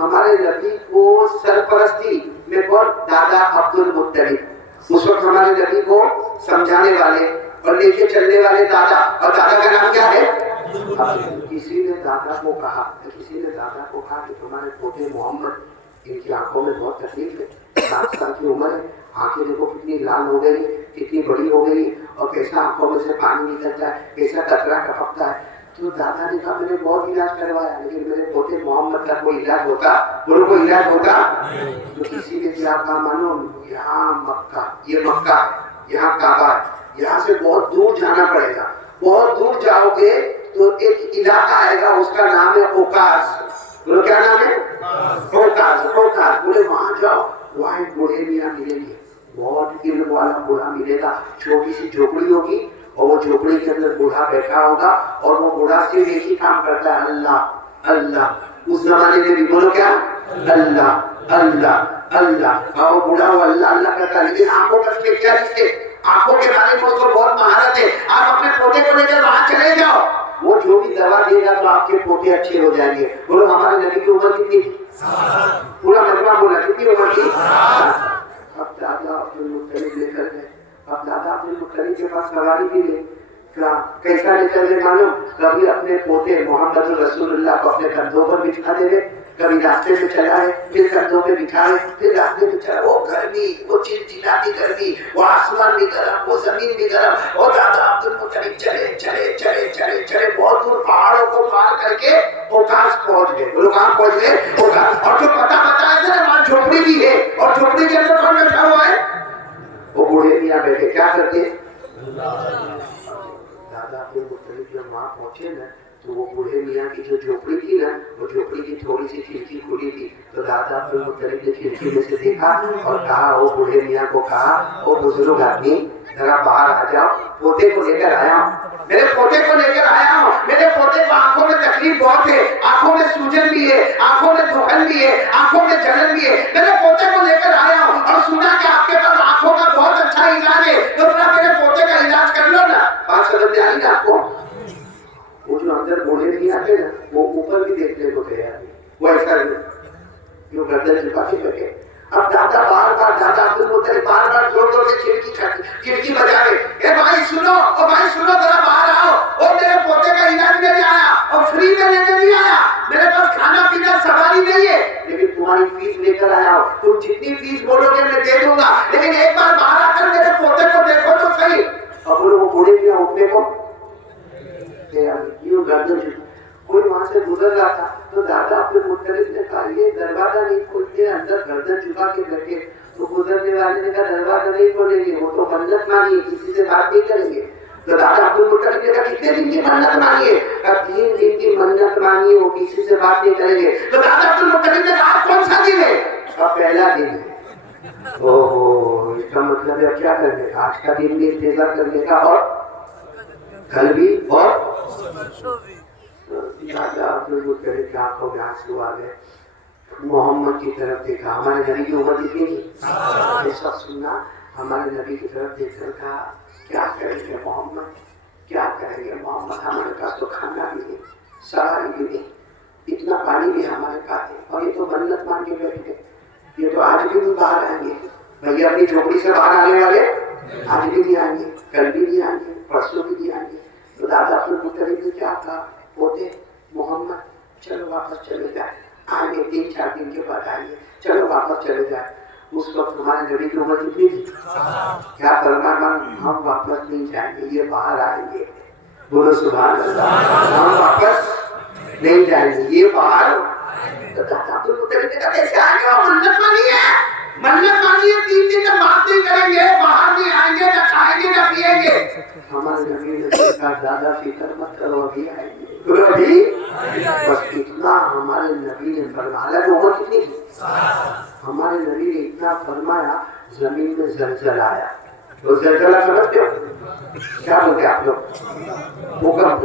ہمارے نبی کو سرپرستی میں کون؟ دادا عبد المطلب. اس وقت ہمارے نبی کو سمجھانے والے اور لے کے چلنے والے دادا، اور دادا کا نام کیا ہے؟ کسی نے دادا کو کہا کہ تمہارے پوتے محمد، ان کی آنکھوں میں بہت تکلیف ہے، 7 سال کی عمر ہے، آنکھیں دیکھو کتنی لال ہو گئی، کتنی بڑی ہو گئی، اور کیسا آنکھوں میں سے پانی نکلتا ہے، کیسا قطرہ ٹپکتا ہے. تو دادا نے کہا میں نے بہت علاج کروایا، لیکن میرے پوتے محمد کا کوئی علاج ہوتا؟ بولو کوئی علاج ہوتا؟ تو کسی نے کیا کہا معلوم؟ یہاں مکہ، یہ مکہ، یہاں کعبہ، یہاں سے بہت دور جانا پڑے گا. بہت دور جاؤ گے تو ایک علاقہ آئے گا، اس کا نام ہے اوکاز. بولو کیا نام ہے؟ اوکاز. بولے وہاں جاؤ، وہاں ایک بوڑھے میاں ملیں گے، بہت علم والا بوڑھا ملے گا. چھوٹی سی جھوپڑی ہوگی اور وہ جھوپڑی کے اندر بوڑھا بیٹھا ہوگا، اور وہ بوڑھا صرف ایک ہی کام کرتا ہے، اللہ اللہ. اس زمانے میں بھی بولو کیا؟ اللہ اللہ اللہ. وہ بوڑھا وہ اللہ اللہ کرتا ہے، لیکن آنکھوں کا اسپیشلسٹ ہے، آنکھوں کے بارے میں اس کو بہت مہارت ہے. آپ اپنے پوتے کو لے کر وہاں چلے جاؤ، وہ جو بھی دوا دے گا تو آپ کے پوتے اچھے ہو جائیں گے. بولو ہمارے نبی کی عمر کتنی تھی؟ پورا مجمع بولا کتنی عمر تھی؟ اب دادا عبد المطلب لے کر گئے. اب دادا عبد المطلب کے پاس سواری بھی لے. کیسا لے کر گئے معلوم؟ کبھی اپنے پوتے محمد رسول اللہ کو اپنے کندھوں پر بٹھا دے گئے، کبھی راستے میں چلائے، پھر کندھوں پہ بٹھائے، پھر راستے میں چلا. وہ گرمی، وہ چلچلاتی گرمی، وہ آسمان بھی گرم، وہ زمین بھی گرم، اور دادا عبد المطلب چلے چلے چلے چلے چلے بہت دور پہاڑوں کو پار کر کے اوکاز پہنچ گئے. وہ کہاں پہنچ گئے؟ اوکاز. اور جو پتہ بتایا تھا وہاں جھوپڑی بھی ہے، اور جھوپڑی کے اندر کون بیٹھا ہوا ہے؟ وہ بوڑھے میاں بیٹھے کیا کرتے؟ دادا عبد المطلب جب وہاں پہنچے نا تو وہ بوڑھے میاں کی جو جھوپڑی تھی نا، وہ جھوپڑی کی تھوڑی سی کھڑکی کھلی تھی. تو دادا عبد المطلب نے کھڑکی میں سے دیکھا اور کہا، وہ بوڑھے میاں کو کہا، وہ بزرگ آدمی ذرا باہر آ جاؤ، پوتے کو لے کر آیا ہوں، میرے پوتے کو لے کر آیا ہوں. میرے پوتے کو آنکھوں میں تکلیف بہت ہے، آنکھوں میں سوجن بھی ہے، آنکھوں میں دھوکن بھی ہے، آنکھوں میں جلن بھی ہے. میرے پوتے کو لے کر آیا ہوں اور سنا کہ آپ کے پاس آنکھوں کا بہت اچھا علاج ہے، تو ذرا میرے پوتے کا علاج کر لو نا. بات سمجھ میں آئی نا آپ کو؟ وہ جو اندر بوڑھے نہیں آتے نا، وہ اوپر بھی دیکھنے کو تیار نہیں، وہ ایسا جو گردن چھپا کے بیٹھے. اب دادا بار بار، دادا عبد المطلب بار بار زور زور سے کھڑکی بجا رہے. اے بھائی سنو، او بھائی سنو، ذرا باہر آؤ، اور میرے پوتے کا علاج میں نہیں آیا، اور فری میں لینے نہیں آیا، میرے پاس کھانا پینا سواری نہیں ہے، لیکن تمہاری فیس لے کر آیا ہوں. تم جتنی فیس بولو گے میں دے دوں گا، لیکن ایک بار باہر آ کر میرے پوتے کو دیکھو تو صحیح. اور وہ بوڑھے کیا اٹھنے کو یوں گردن. کوئی وہاں سے گزر رہا تھا تو دادا اپنے مطلب نے کہا یہ دروازہ نہیں کھولتے، اندر گردن چکا کے بیٹھے. تو گزرنے والے نے کہا دروازہ نہیں کھولیں گے، وہ تو منت مانی ہے، کسی سے بات نہیں کریں گے. تو دادا عبد المطلب نے کہا کتنے دن کی منت مانی ہے؟ 3 دن کی منت مانی ہے، وہ کسی سے بات نہیں کریں گے. تو دادا عبد المطلب نے کہا کون سا دن ہے؟ پہلا دن ہے. اوہ، اس کا مطلب ہے کیا کرنے کا؟ آج کا دن بھی انتظار کرنے کا، اور کل بھی، اور دادا عبد المطلب کی آنکھوں میں آنسو آ گئے. محمد کی طرف دیکھا. ہمارے نبی کی عمر کتنی تھی؟ ایسا سننا، ہمارے نبی کی طرف دیکھ کر کہا کیا کریں گے محمد، کیا کریں گے محمد، ہمارے پاس تو کھانا بھی نہیں، سواری بھی نہیں، اتنا پانی بھی ہمارے پاس ہے، اور یہ تو منت مان کے بیٹھے، یہ تو آج بھی نہیں باہر آئیں گے. بھیا اپنی جھوپڑی سے باہر آنے والے آج بھی نہیں آئیں گے، کل بھی نہیں آئیں گے، پرسوں بھی نہیں آئیں گے. تو دادا عبد المطلب نے کیا کہا، پوتے محمد چلو واپس چلے جائیں، آئیں گے 3-4 دن کے بعد آئیں گے، چلو واپس چلے جائیں. اس وقت ہمارے نبی کی عمر کتنی تھی؟ کیا فرمایا؟ ہم واپس نہیں جائیں گے، یہ باہر آئیں گے. بولو سبحان اللہ. ہم واپس نہیں جائیں گے، یہ باہر. تو دادا عبد المطلب نے کہا کیسے آئیں گے؟ منت مانی ہے، منت مانی ہے، 3 دن تک بات نہیں کریں گے، باہر نہیں آئیں گے، نہ کھائیں گے نہ پیئیں گے. ہمارے نبی نے کہا دادا فکر مت کرو، ابھی آئیں گے. ابھی بس اتنا ہمارے نبی نے فرمایا. عمر کتنی تھی؟ ہمارے نبی نے اتنا فرمایا، زمین میں زلزلہ آیا. تو زلزلہ سمجھتے ہو کیا بولتے آپ لوگ؟ بھوکمپ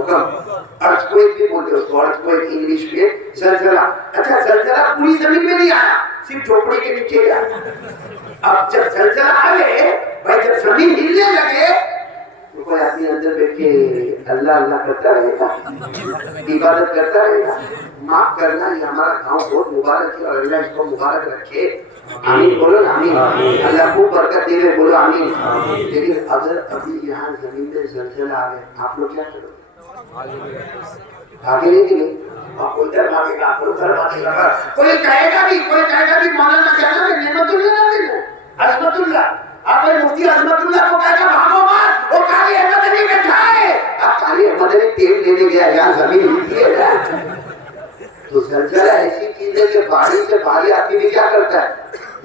ارتھکویک بھی بولتے ہو، ارتھکویک انگلش میں زلزلہ. اچھا زلزلہ پوری زمین میں نہیں آیا، صرف جھوپڑی کے نیچے آیا. اب جب زلزلہ آئے بھائی، جب زمین ہلنے لگے تو کوئی آدمی اندر بیٹھ کے اللہ اللہ کرتا رہے گا, عبادت کرتا رہے گا. معاف کرنا, یہ ہمارا گاؤں بہت مبارک ہے اور اللہ اس کو مبارک رکھے. آمین بولو نا, آمین. اللہ کو برکت دے, بولو آمین. لیکن اگر ابھی یہاں زمین میں زلزلہ آ گئے, آپ لوگ کیا کرو گے؟ بھاگے نہیں کہ نہیں؟ آپ کو ادھر بھاگے گا, آپ کو ادھر بھاگے گا. کوئی کہے گا بھی مولانا کہنا کہ نعمت اللہ نہ دینا, عظمت اللہ. آپ نے مفتی عظمت اللہ کو کہا بھاگو مت, وہ کالی احمد علی بیٹھا ہے. اب کالی احمد علی تیل لینے گیا, یہاں زمین ہلتی ہے نا. تو زلزلہ ایسی چیز ہے کہ بھاری سے بھاری آدمی بھی کیا کرتا ہے.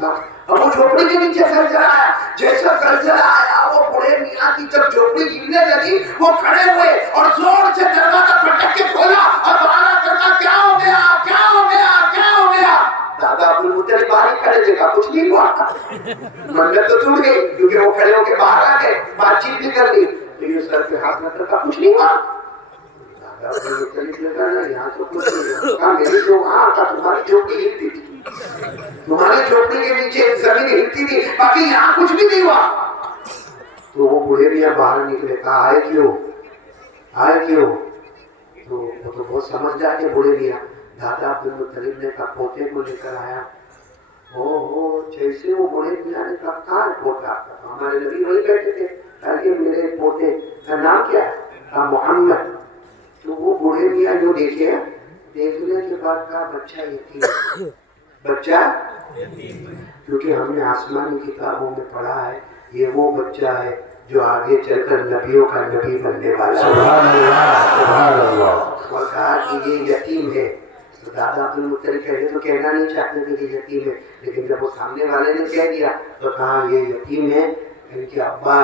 اب وہ جھوپڑی کے نیچے زلزلہ آیا, جیسا زلزلہ آیا وہ بوڑھے میاں کی جب جھوپڑی ہلنے لگی وہ کھڑے ہوئے اور زور سے دروازہ پٹک کے کھولا اور بہانا کرنا, کیا ہو گیا, کیا ہو گیا, کیا ہو گیا. دادا عبدالمطلب باہر کھڑے تھے, کچھ نہیں ہوا, منت تو ٹوٹ گئی کیونکہ وہ کھڑے ہو کے باہر آ گئے, بات چیت بھی کر لی. تو یہ سر کے ہاتھ میں کہا کچھ نہیں ہوا. دادا عبدالمطلب نے کہا یہاں تو کچھ نہیں ہوا. میری جو وہاں تھا تمہاری جھوپڑی ہلتی تھی, تمہاری جھوپڑی کے نیچے زمین ہلتی تھی, باقی یہاں کچھ بھی نہیں ہوا. تو وہ بوڑھے میاں باہر نکلے, کہا آئے کیوں, آئے کیوں. تو وہ تو بہت سمجھدار تھے بوڑھے میاں. دادا عبدالمطلب نے کہا پوتے کو لے کر آیا. جیسے وہ بوڑھے میاں نے کہا کہاں ہے پوتا, ہمارے نبی وہی بیٹھے تھے. کہ میرے پوتے کا نام کیا ہے, کہا محمد. تو وہ بوڑھے میاں جو دیکھے, دیکھنے کے بعد کہا بچہ یتیم, بچہ کیونکہ ہم نے آسمانی کتابوں میں پڑھا ہے یہ وہ بچہ ہے جو آگے چل کر نبیوں کا نبی بننے والا ہے. سبحان اللہ, سبحان اللہ. اور کہا کہ یہ یتیم ہے. تو دادا عبدالمطلب پہلے تو کہنا نہیں چاہتے تھے کہ یتیم ہے, لیکن جب وہ سامنے والے نے کہہ دیا تو کہا یہ یتیم ہے, ان کے ابا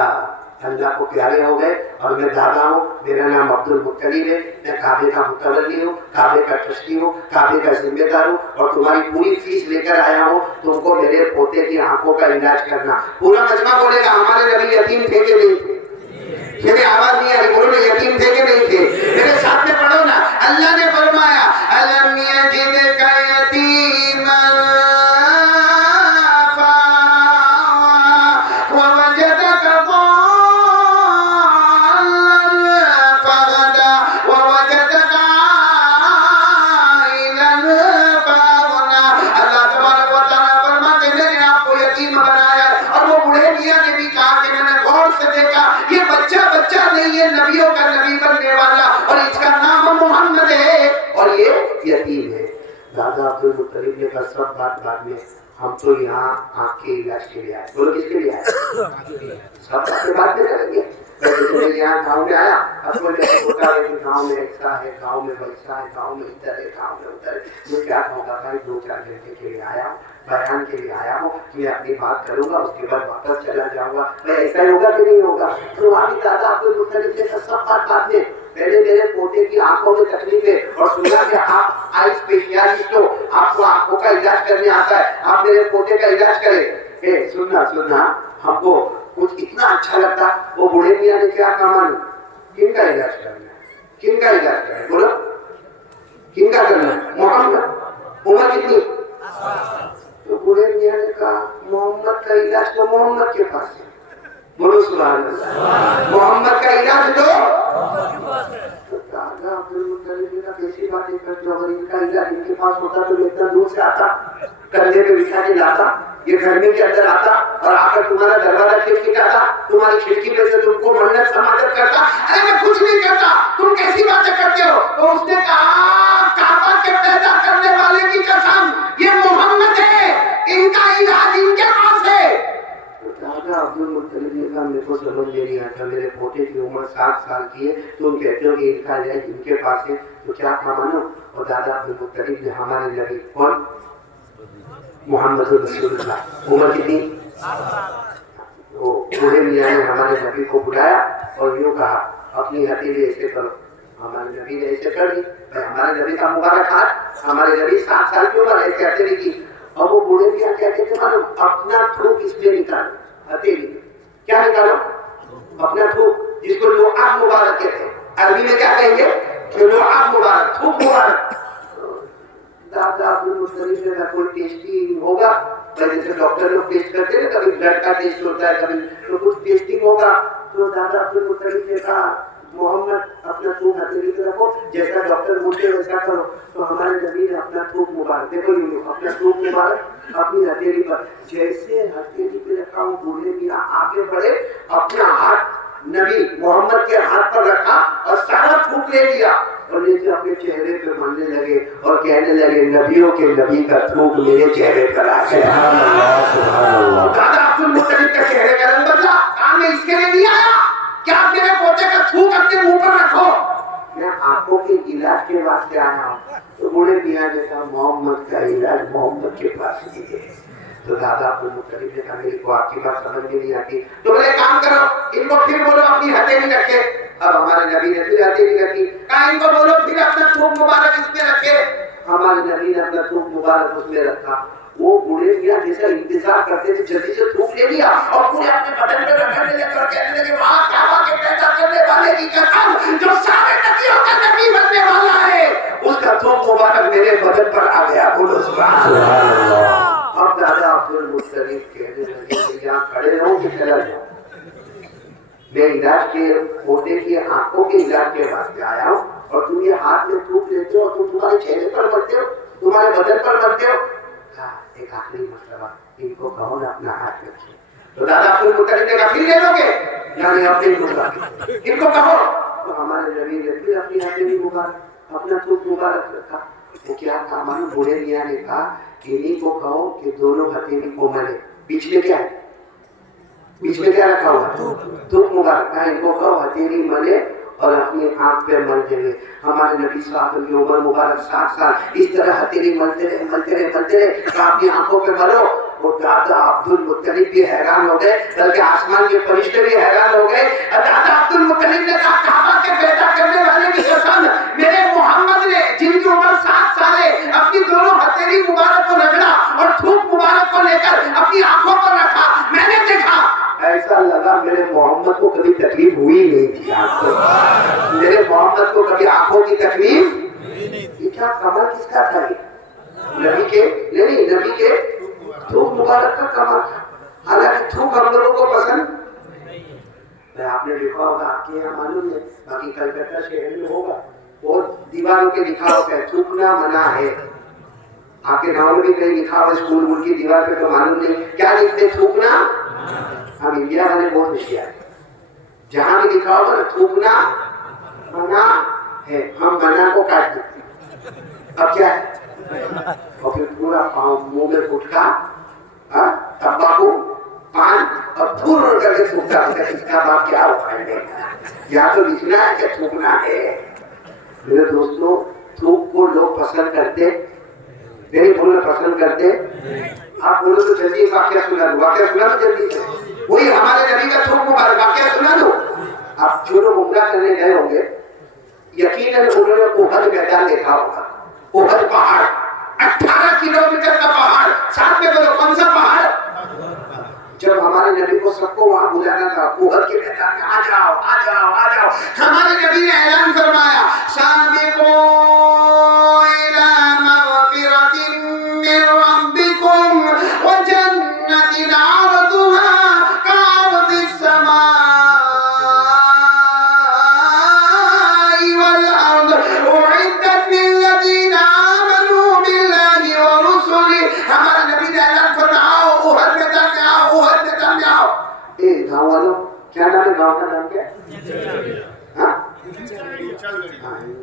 اللہ کو پیارے ہو گئے اور میں دادا ہوں, میرا نام عبدالمطلب ہے, میں کعبے کا متولی ہوں, کعبے کا ٹرسٹی ہوں, کعبے کا ذمہ دار ہوں, اور تمہاری پوری فیس لے کر آیا ہوں تم کو میرے پوتے کی آنکھوں کا علاج کرنا. پورا مجمع بولے گا ہمارے نبی یتیم تھے کہ نہیں تھے. میری آواز نہیں آ رہی, بولو نا یتیم تھے کہ نہیں تھے. میرے ساتھ میں پڑھو نا. اللہ نے فرمایا الم یجدک یتیما نبیوں کا نبی بننے والا, اور اس کا نام محمد ہے اور یہ یتیم ہے. دادا عبدالمطلب نے کہا سب بات میں, ہم تو یہاں آنکھ کے علاج کے لیے آئے. بولو کس کے لیے آئے, سب بات میں کریں گے. میں یہاں گاؤں میں آیا, اب کوئی ہوتا ہے کہ گاؤں میں ایسا ہے, گاؤں میں ویسا ہے, گاؤں میں ادھر ہے, گاؤں میں ادھر ہے. میں کیا کہوں گا بھائی, 2-4 گھنٹے کے لیے آیا ہوں, بیان کے لیے آیا ہوں, میں اپنی بات کروں گا, اس کے بعد واپس چلا جاؤں گا. میں ایسا ہی ہوگا کہ نہیں ہوگا. تو وہاں دادا عبدالمطلب نے سب بات میں پہلے میرے پوتے کی آنکھوں میں تکلیف ہے اور سنا کہ آپ آئی اسپیشلسٹ ہو, آپ کو آنکھوں کا علاج کرنے آتا ہے, آپ میرے پوتے کا علاج کریں. سننا ہم کو کچھ اتنا اچھا لگتا. وہ بوڑھے میاں نے کیا کہا, کن کا علاج کرنا ہے, کن کا علاج کرنا ہے, بولو کن کا کرنا ہے. محمد, عمر کتنی. تو بوڑھے میاں نے کہا محمد کا علاج تو محمد کے پاس ہے. بولو سبحان اللہ. محمد کا علاج تو دادا عبدالمطلب نے کہا کیسی باتیں کرتے ہو, اگر ان کا علاج ان کے پاس ہوتا تو میں اتنا دور سے آتا, کندھے پہ بٹھا کے لاتا, یہ گھر کے اندر آتا اور آ کر تمہارا دروازہ کھٹکھٹاتا, تمہاری کھڑکی میں سے تم کو منت سماجت کرتا. ارے میں کچھ نہیں کرتا, تم کیسی باتیں کرتے ہو. تو اس نے کہا کعبہ کے پیدا کرنے والے کی قسم, یہ محمد ہے, ان کا علاج ان کے پاس ہے. دادا عبدالمطلب نے کہا میرے کو سمجھ نہیں آتا, میرے پوتے کی عمر 60 سال کی ہے, تم کہتے ہو کہ ان کا علاج ان کے پاس ہے, تو کیا مانو. اور دادا عبدالمطلب نے ہمارے نبی کون, محمد رسول اللہ, عمر کتنی. وہ بوڑھے میاں نے ہمارے نبی کو بلایا اور یوں کہا اپنی ہتھیلی ایسے کرو. ہمارے نبی نے ایسے کر دی. ہمارے نبی کا مبارک ہاتھ, ہمارے نبی 60 سال کی عمر ایسے ہتھیلی کی. اور وہ بوڑھے میاں کہتے تھے معلوم, اپنا تھوک اس میں نکالو, ہتھیلی کیا نکالو, اپنا تھوک, جس کو لعاب مبارک کہتے ہیں. عربی میں کیا کہیں گے, لعاب مبارک, تھوک مبارک. دادا عبدالمطلب نے کوئی ٹیسٹی ہوگا, جیسے ڈاکٹر لوگ ٹیسٹ کرتے ہیں کبھی بلڈ کا ٹیسٹ ہوتا ہے کبھی تو کچھ ٹیسٹنگ ہوگا. تو دادا عبد المطلب نے کہا محمد اپنا تھوک ہتھیلی پہ رکھو, جیسا ڈاکٹر بولتے ویسا کرو. تو ہمارے نبی نے اپنا تھوک مبارک, دیکھو یہ اپنا تھوک مبارک اپنی ہتھیلی پر جیسے ہتھیلی پہ رکھا, وہ بوڑھے میاں آگے بڑھے, اپنا ہاتھ نبی محمد کے ہاتھ پر رکھا اور سارا تھوک لے لیا اور لے کے اپنے چہرے پہ ملنے لگے اور کہنے لگے نبیوں کے نبی کا تھوک میرے چہرے پر آ گیا. دادا عبد المطلب کا چہرے کا رنگ بدلا. کہا میں اس کے لیے نہیں آیا کہ آپ میرے پوتے کا تھوک اپنے منہ پر رکھو, میں آنکھوں کے علاج کے واسطے آیا ہوں. تو بوڑھے میاں نے کہا محمد کا علاج محمد کے پاس ہی ہے. تو دادا عبد المطلب نے کہا میری کو آپ کی بات سمجھ میں نہیں آتی, تو بولے کام کرو ان کو پھر بولو اپنی ہتھیلی رکھے. اب ہمارے نبی نے پھر ہتھیلی رکھی. کہا ان کو بولو پھر اپنا تھوک مبارک اس میں رکھے. ہمارے نبی نے اپنا تھوک مبارک اس میں رکھا. وہ بوڑھے میاں جیسا انتظار کرتے تھے جلدی سے تھوک لے لیا اور پورے اپنے بدن پہ رکھنے لگے اور کہنے لگے وہاں کعبہ کے پیدا کرنے والے کی قسم جو سارے نبیوں کا نبی بننے والا ہے اس کا تھوک مبارک میرے بدن پر آ گیا. بولو سبحان اللہ. اب دادا عبد المطلب کہنے لگے کہ یہاں کھڑے رہو کہ چلا جاؤ, میں علاج کے پوتے کی آنکھوں کے علاج کے واسطے آیا ہوں اور تم یہ ہاتھ میں تھوک لیتے ہو, تم تمہارے چہرے پر مرتے ہو, تمہارے بدن پر مرتے ہو. ایک آخری مرتبہ ان کو کہو نا اپنا ہاتھ رکھیے. تو دادا عبد المطلب نے کہا پھر لے لو گے, یعنی اپنے ان کو کہو. تو ہمارے نبی نے پھر اپنی ہتھیلی مبارک اپنا تھوک مبارک رکھا. تو کیا کہا معلوم, بوڑھے میاں نے کہا انہیں کو کہو کہ دونوں ہتھیلی کو ملے. بیچ میں کیا ہے, بیچ میں کیا رکھا ہوا تھوک مبارک. کہا ان کو کہو ہتھیلی ملے اور اپنی آنکھ پہ مل دیں گے. ہمارے نبی صلی اللہ علیہ وسلم کی عمر مبارک 60 سال اس طرح ہتھیلی ملتے رہے ملتے رہے ملتے رہے. کہا اپنی آنکھوں پہ ملو. وہ دادا عبد المطلب بھی حیران ہو گئے, بلکہ آسمان کے فرشتے بھی حیران ہو گئے. دادا عبد المطلب نے کہا کعبہ کے پیدا کرنے والے کی قسم میرے محمد نے جن کی عمر 60 سال ہے اپنی دونوں ہتھیلی مبارک کو رگڑا اور تھوک مبارک کو لے کر اپنی آنکھوں پر رکھا. میں نے دیکھا ایسا لگا میرے محمد کو کبھی تکلیف ہوئی نہیں تھی آنکھوں, میرے محمد کو کبھی آنکھوں کی تکلیف. یہ کیا کمر کس کا تھا, نبی کے نہیں, نبی کے تھوک مبارک کا کمر تھا. حالانکہ تھوک ہم لوگوں کو پسند نہیں. آپ نے لکھا ہوگا آپ کے یہاں معلوم ہے, باقی کلکتہ شہر میں ہوگا اور دیواروں کے لکھا ہوتا ہے تھوکنا منع ہے. آپ کے گاؤں میں بھی کہیں لکھا ہوا اسکول کی دیوار پہ تو معلوم نہیں کیا لکھتے تھوکنا. ہم انڈیا والے بہت ہوشیار ہیں, جہاں بھی لکھا ہوگا نا تھوکنا منع ہے ہم منع کو کاٹ دیتے ہیں. اب کیا ہے, اور پھر پورا منہ میں گٹکا تمباکو پان اور دھول اڑ کر کے تھوکتا ہے. اس کا باپ کیا اٹھائیں گے, یا تو لکھنا ہے کہ تھوکنا ہے. میرے دوستوں تھوک کو لوگ پسند کرتے نہیں, بولنا پسند کرتے. آپ بولو تو جلدی واقعہ سنا دو, واقعہ سنا دو جلدی سے. وہی ہمارے نبی کا تھوک مبارک واقعہ سنا دو. آپ جو لوگ عمرہ کرنے گئے ہوں گے یقیناً انہوں نے احد میدان دیکھا ہوگا. احد پہاڑ 18 کلومیٹر کا پہاڑ, ساتھ میں بولو کون سا پہاڑ. جب ہمارے نبی کو سب کو وہاں بلانا تھا احد کے میدان میں آ جاؤ آ جاؤ آ جاؤ, ہمارے نبی نے اعلان فرمایا سابقوا الی مغفرۃ من ربکم وجنۃ عرضها كعرض السماء والارض اعدت للذین آمنوا باللہ ورسلہ. ہمارے نبی نے اعلان فرمایا احد میدان میں آؤ, احد میدان میں آؤ. گاؤں والوں کیا نام ہے, گاؤں کا نام کیا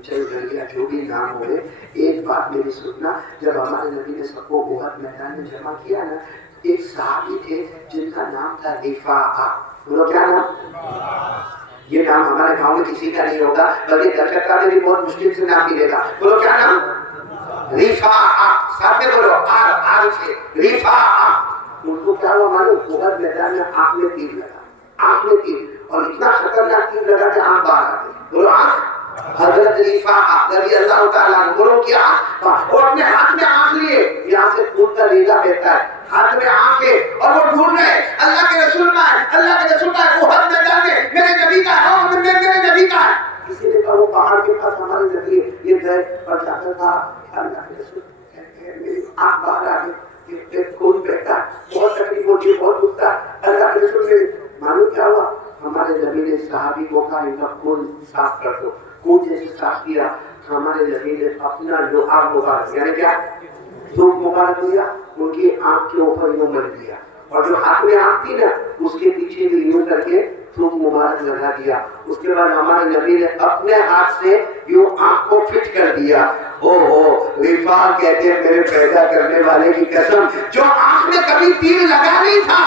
چل گڑیا جو بھی نام ہوئے. ایک بات میری سننا, جب ہمارے نبی نے سب کو احد میدان میں جمع کیا نا, ایک صحابی تھے جن کا نام تھا رفاعہ. بولو کیا نام, یہ نام ہمارے گاؤں میں کسی کا نہیں ہوگا بلکہ کلکتہ میں بھی بہت مشکل سے نام ملے گا. بولو کیا نام, رفاعہ. ساتھ میں بولو آر سے رفاعہ. ان کو کیا ہوا معلوم, احد میدان میں آنکھ میں تیر لگا, آنکھ میں تیر, اور اتنا خطرناک تیر لگا کہ آنکھ باہر آ گئی. بولو آنکھ. حضرت رفاعہ رضی اللہ تعالیٰ عنہ بولو کیا, وہ اپنے ہاتھ میں آنکھ لیے, یہاں سے خون کا ریلا بہتا ہے, ہاتھ میں آنکھ ہے اور وہ ڈھونڈ رہے اللہ کے رسول کا ہے, اللہ کے رسول کا ہے. احد میدان میں میرے نبی کا ہے, میرے نبی کا ہے. کسی نے کہا وہ پہاڑ کے پاس ہمارے نبی ہے, یہ گئے اور جا کر کہا اللہ کے رسول میری آنکھ باہر آ گئی, خون بہتا ہے. ہوتا ہے۔ اللہ کے رسول نے معلوم کیا ہوا، ہمارے نبی نے صحابی کو کہا ان کا خون صاف کر دو، خون جیسے صاف کیا، ہمارے نبی نے اپنا لعاب مبارک یعنی کیا دھوپ مبارک دیا، ان کی آنکھ کے اوپر یوں مل دیا، اور جو ہاتھ میں آنکھ تھی نا اس کے پیچھے بھی یوں کر کے دھوپ مبارک لگا دیا۔ اس کے بعد ہمارے نبی نے اپنے ہاتھ سے یوں آنکھ کو فٹ کر دیا۔ او ہو رفاع کہتے ہیں میرے پیدا کرنے والے کی قسم، جو آنکھ میں کبھی تیر لگا نہیں تھا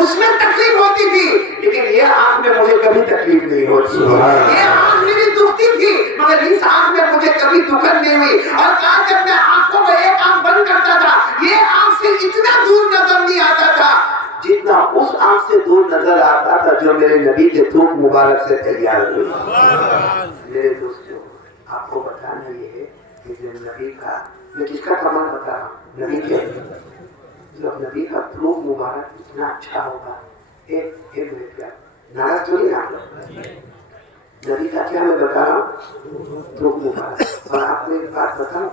اس میں تکلیف ہوتی تھی، لیکن یہ آنکھ میں مجھے کبھی تکلیف نہیں ہوتی، یہ آنکھ میری دکھتی تھی مگر اس آنکھ میں مجھے کبھی دکھن نہیں ہوئی۔ اور کہا جب میں آنکھوں کو ایک آنکھ بند کرتا تھا یہ آنکھ سے اتنا دور نظر نہیں آتا تھا جتنا اس آنکھ سے دور نظر آتا تھا جو میرے نبی کے دھوپ مبارک سے تیار ہوئی۔ میرے دوستوں آپ کو بتانا یہ ہے کہ جو نبی کا، میں کس کا کمال بتا رہا ہوں، نبی کے، جب نبی کا دھوپ مبارک اتنا اچھا ہوگا، ایک منٹ کیا ناراض تو نہیں آپ، نبی کا کیا میں بتا رہا ہوں دھوپ مبارک۔ اور آپ کو ایک بات بتاؤں،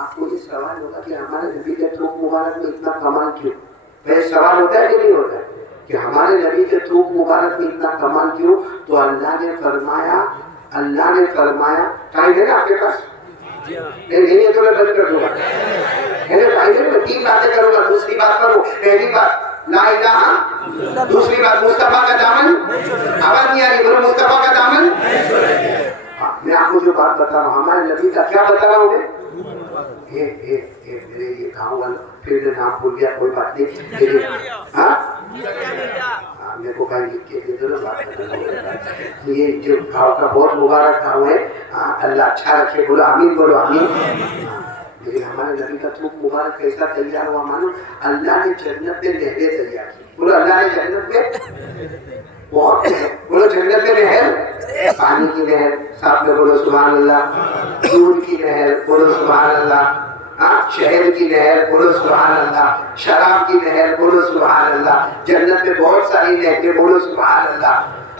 آپ کو یہ سوال ہوگا کہ ہمارے نبی کے دھوپ مبارک میں اتنا کمال کیوں؟ یہ سوال ہوتا ہے کہ نہیں ہوتا ہے کہ ہمارے نبی کے دھوپ مبارک میں اتنا کمال کیوں؟ تو اللہ نے فرمایا ٹائم ہے نا آپ کے پاس؟ نہیں ہے تو میں بند کر دوں گا، میں 3 باتیں کروں گا، دوسری بات کروں، پہلی بات لا الہ، دوسری بات مصطفیٰ کا دامن، آواز نہیں آ رہی، بولو مصطفیٰ کا دامن۔ میں آپ کو جو بات بتا رہا ہوں ہمارے نبی کا کیا بتا رہا ہوں میں، میرے یہ گاؤں والا پھر میں نام بھول گیا، کوئی بات نہیں، میرے کو بھائی لکھ کے دے دو نا بات، یہ جو گاؤں کا بہت مبارک گاؤں ہے، اللہ اچھا رکھے، بولو آمین، بولو آمین۔ لیکن ہمارے نبی کا دھوپ مبارک کیسا تیار ہوا معلوم، اللہ نے جنت میں نہریں تیار کی، بولو اللہ نے جنت میں بہت نہر، بولو جنت میں نہر، پانی کی نہر، ساتھ میں بولو سبحان اللہ، دودھ کی نہر، بولو سبحان اللہ، شہد کی نہر، بولو سبحان اللہ، شراب کی نہر، بولو سبحان اللہ، جنت میں بہت ساری نہریں، بولو سبحان اللہ۔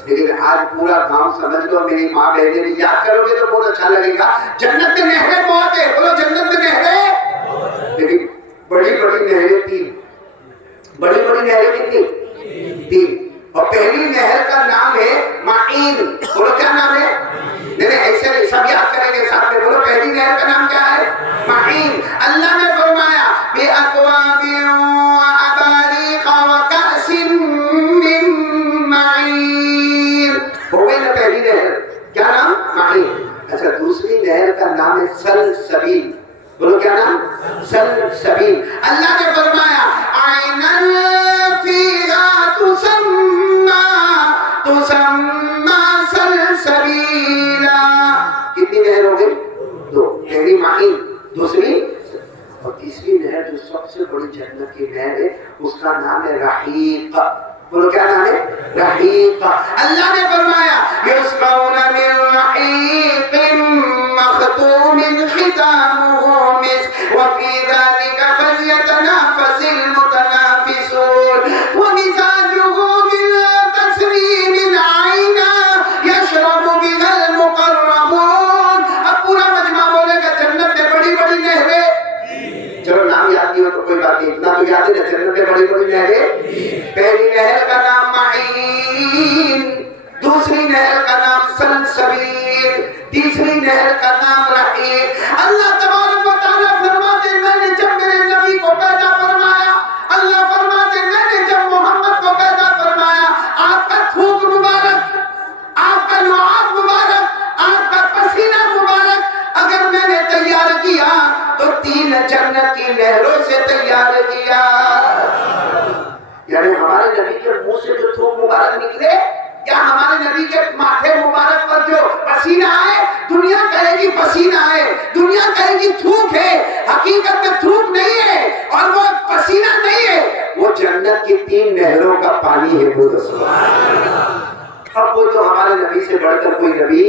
لیکن آج پورا گاؤں سمجھ لو میری ماں بہنیں یاد کرو گے تو بہت اچھا لگے گا، جنت میں نہریں بہت ہے، بولو جنت میں نہریں، لیکن بڑی بڑی نہریں 3، بڑی بڑی نہریں کتنی 3، اور پہلی نہر کا نام ہے معین، بولو کیا نام ہے، نہیں ایسے نہیں سب یاد کریں گے ساتھ میں، بولو پہلی نہر کا نام کیا ہے، معین۔ اللہ نے فرمایا بِأَكْوَابٍ وَأَبَارِيقَ وَكَأْسٍ مِّن مَّعِينٍ، ہو گئی نا پہلی نہر، کیا نام، معین۔ اچھا دوسری نہر کا نام ہے سلسبیل، بولو کیا نام، سلسبیل۔ اللہ نے فرمایا عَيْنًا فِيهَا تُسَمَّى سلسبیلا، کتنی نہر ہو گئی، 2، پہلی معین، دوسری، اور تیسری نہر جو سب سے بڑی جنت کی نہر ہے اس کا نام ہے رحیق، بولو کیا نام ہے، رحیق۔ اللہ نے فرمایا یسقون من رحیق مختوم ختامہ مسک وفی ذلک فلیتنافس المتنافسون ومزاجہ من تسنیم عینا یشرب بها المقربون۔ اب پورا مجمع بولے گا جنت میں بڑی بڑی نہریں، چلو نام یاد نہیں ہو تو کوئی بات نہیں، اتنا تو یاد ہے نا جنت میں بڑی بڑی نہریں، پہلی نہر کا نام معین، دوسری نہر کا نام سلسبیل، تیسری نہر کا نام رحیق۔ اللہ تبارک و تعالیٰ فرماتے ہیں میں نے جب میرے نبی کو پیدا فرمایا، اللہ فرماتے ہیں میں نے جب محمد کو پیدا فرمایا، آپ کا تھوک مبارک، آپ کا لعاب مبارک، آپ کا پسینہ مبارک اگر میں نے تیار کیا تو 3 جنت کی نہروں سے تیار کیا، یعنی ہمارے نبی کے منہ سے جو تھوک مبارک نکلے یا ہمارے نبی کے ماتھے مبارک پر جو پسینہ آئے، دنیا کہے گی پسینہ ہے، دنیا کہے گی تھوک ہے، حقیقت میں تھوک نہیں ہے اور وہ پسینہ نہیں ہے، وہ جنت کی 3 نہروں کا پانی ہے، بولو سبحان اللہ۔ اب وہ جو ہمارے نبی سے بڑھ کر کوئی نبی،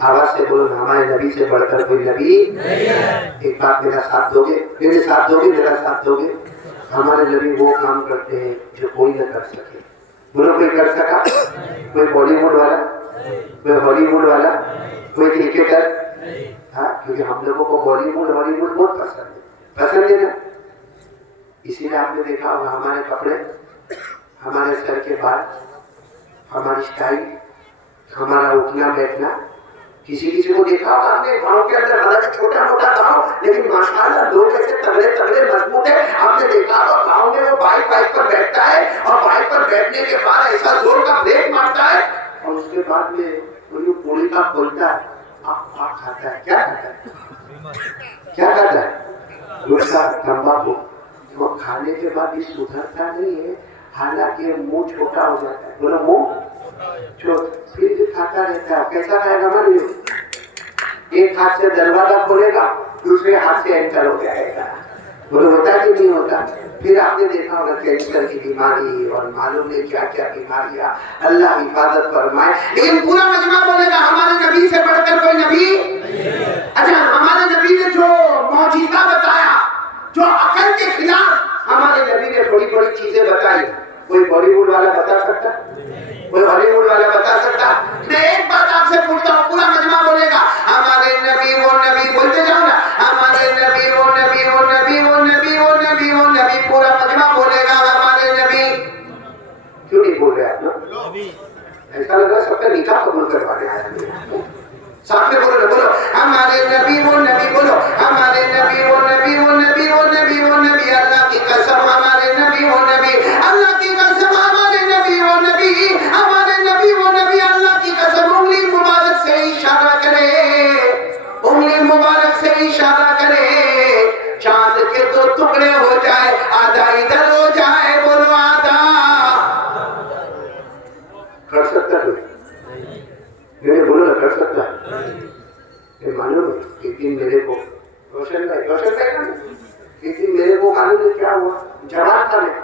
آواز سے بولو ہمارے نبی سے بڑھ کر کوئی نبی نہیں ہے۔ ایک بات میرا ساتھ دو گے، میرے ساتھ دو گے، میرا ساتھ دو گے، ہمارے نبی وہ کام کرتے ہیں جو کوئی نہ کر سکے، بولو کوئی کر سکا، کوئی بالی ووڈ والا، کوئی ہالی ووڈ والا، کوئی کرکٹر، ہاں کیونکہ ہم لوگوں کو بالی ووڈ ہالی ووڈ بہت پسند ہے نا، اسی لیے آپ نے دیکھا ہوگا ہمارے کپڑے کے بعد ہماری اسٹائل، ہمارا اٹھنا بیٹھنا، کسی کسی کو دیکھا ہوگا آپ نے گاؤں کے اندر، حالانکہ چھوٹا موٹا گاؤں لیکن ماشاءاللہ لوگ ایسے تگڑے تگڑے مضبوط ہیں. آپ نے دیکھا ہوگا گاؤں میں وہ بائک پر بیٹھتا ہے اور بائک پر بیٹھنے کے بعد ایسا زور کا بریک مارتا ہے اور اس کے بعد میں وہ پوری کا کھولتا ہے. آپ کھاتا ہے، کیا کھاتا ہے؟ کیا کھاتا ہے؟ گٹکا، تمباکو. وہ کھانے کے بعد بھی سدھرتا نہیں ہے، حالانکہ منہ چھوٹا ہو جاتا ہے. بولو منہ پھر بھی کھاتا رہتا ہے. کیسا کھائے گا؟ مان ایک ہاتھ سے دروازہ کھولے گا، دوسرے ہاتھ سے انٹر ہو جائے گا. بولو ہوتا کہ نہیں ہوتا؟ پھر آپ نے دیکھا ہوگا کینسر کی بیماری اور معلوم نہیں کیا کیا بیماریاں. اللہ حفاظت فرمائے. لیکن پورا مجمع بولے گا ہمارے نبی سے بڑھ کر کوئی نبی. اچھا، ہمارے نبی نے جو معجزہ بتایا، جو عقل کے خلاف ہمارے نبی نے بڑی بڑی چیزیں بتائی، کوئی بالی ووڈ والا بتا سکتا؟ کوئی ہالی ووڈ والا بتا سکتا؟ میں ایک بات آپ سے پوچھتا ہوں، پورا مجمع بولے گا ہمارے نبی وہ نبی. بولتے جاؤ نا، ہمارے نبی وہ نبی وہ نبی وہ نبی وہ نبی وہ نبی. پورا مجمع بولے گا ہمارے نبی. کیوں نہیں بول رہے آپ لوگ؟ ایسا لگا سب کا نکاح قبول کروانے آیا. سامنے بولو، بولو ہمارے نبی وہ نبی. بولو ہمارے نبی وہ نبی وہ نبی وہ نبی وہ نبی. اللہ کی قسم ہمارے نبی وہ نبی. اللہ کی قسم ہمارے نبی وہ نبی. ہمارے نبی وہ نبی. اللہ کی قسم. انگلی مبارک سے اشارہ کرے، انگلی مبارک سے اشارہ کرے، چاند کے دو ٹکڑے ہو جائے، آدھا ادھر ہو جائے. بولو آدھا. کر سکتا ہے؟ میں بولو کر سکتا ہے. میں معلوم ہے ایک دن میرے کو روشن بھائی ایک دن میرے کو معلوم ہے کیا ہوا. جوان تھا میں،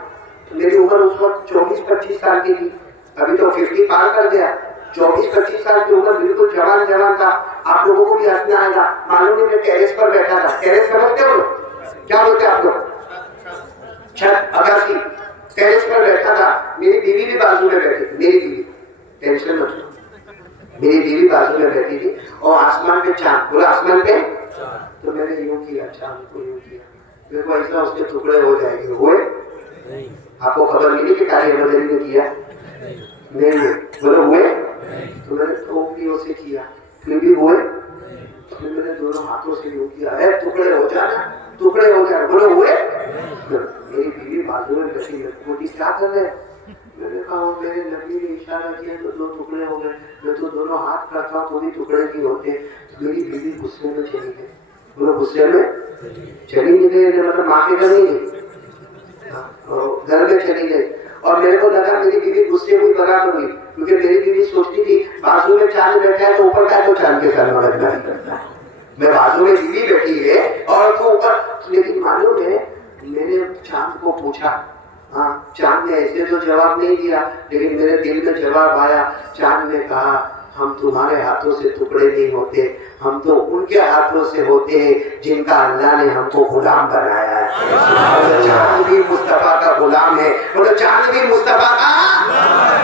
میری عمر اس وقت 24-25 سال کی تھی. ابھی تو 50 پار کر گیا. 24-25 سال کی عمر، بالکل جوان تھا. آپ لوگوں کو بھی ہنسنا آئے گا. معلوم ہے میں ٹیرس پر بیٹھا تھا. ٹیرس سمجھتے ہو کیا بولتے آپ لوگ؟ چھت، اگاسی. ٹیرس پر بیٹھا تھا. میری بیوی بھی بازو میں بیٹھی تھی. میری بیوی، ٹینشن مت لو، میری بیوی بازو میں بیٹھی تھی اور آسمان پہ چاند، پورا آسمان پہ. تو میں نے یوں کیا، چاند کو یوں کیا. میرے کو ایسا اس کے ٹکڑے ہو جائیں گے. ہوئے؟ آپ کو خبر ملی کہ کاری مدری نے کیا؟ نہیں ہوئے. بولو ہوئے؟ تو میں نے ٹوکریوں سے کیا، پھر بھی ہوئے. پھر میں نے دونوں ہاتھوں سے یوں کیا، اے ٹکڑے ہو جانا، ٹکڑے ہو جانا. بولو ہوئے؟ میری بیوی بازو میں بیٹھی ہے، بولی کیا کر رہے ہیں؟ میں نے کہا میرے نبی نے اشارہ کیا تو 2 ٹکڑے ہو گئے. میں تو دونوں ہاتھ کرتا ہوں تو بھی ٹکڑے نہیں ہوتے. میری بیوی غصے میں چلی گئی. بولو غصے میں چلی نہیں گئی، مطلب ماں کے گھر نہیں گئی، گھر میں چلی گئی. اور میرے کو لگا میری بیوی غصے ہوئی، برابر ہوئی، کیونکہ میری بیوی سوچتی تھی بازو میں چاند بیٹھا ہے تو اوپر کا تو چاند کے ساتھ مدد نہیں کرتا. میں بازو میں بیوی بیٹھی ہے اور تو اوپر. لیکن معلوم ہے میں نے چاند کو پوچھا، ہاں چاند نے ایسے تو جواب نہیں دیا، لیکن میرے دل میں جواب آیا. چاند نے کہا ہم تمہارے ہاتھوں سے ٹکڑے نہیں ہوتے، ہم تو ان کے ہاتھوں سے ہوتے ہیں جن کا اللہ نے ہم کو غلام بنایا ہے. چاند بھی مصطفیٰ کا غلام ہے. بولو چاند بھی مصطفیٰ کا.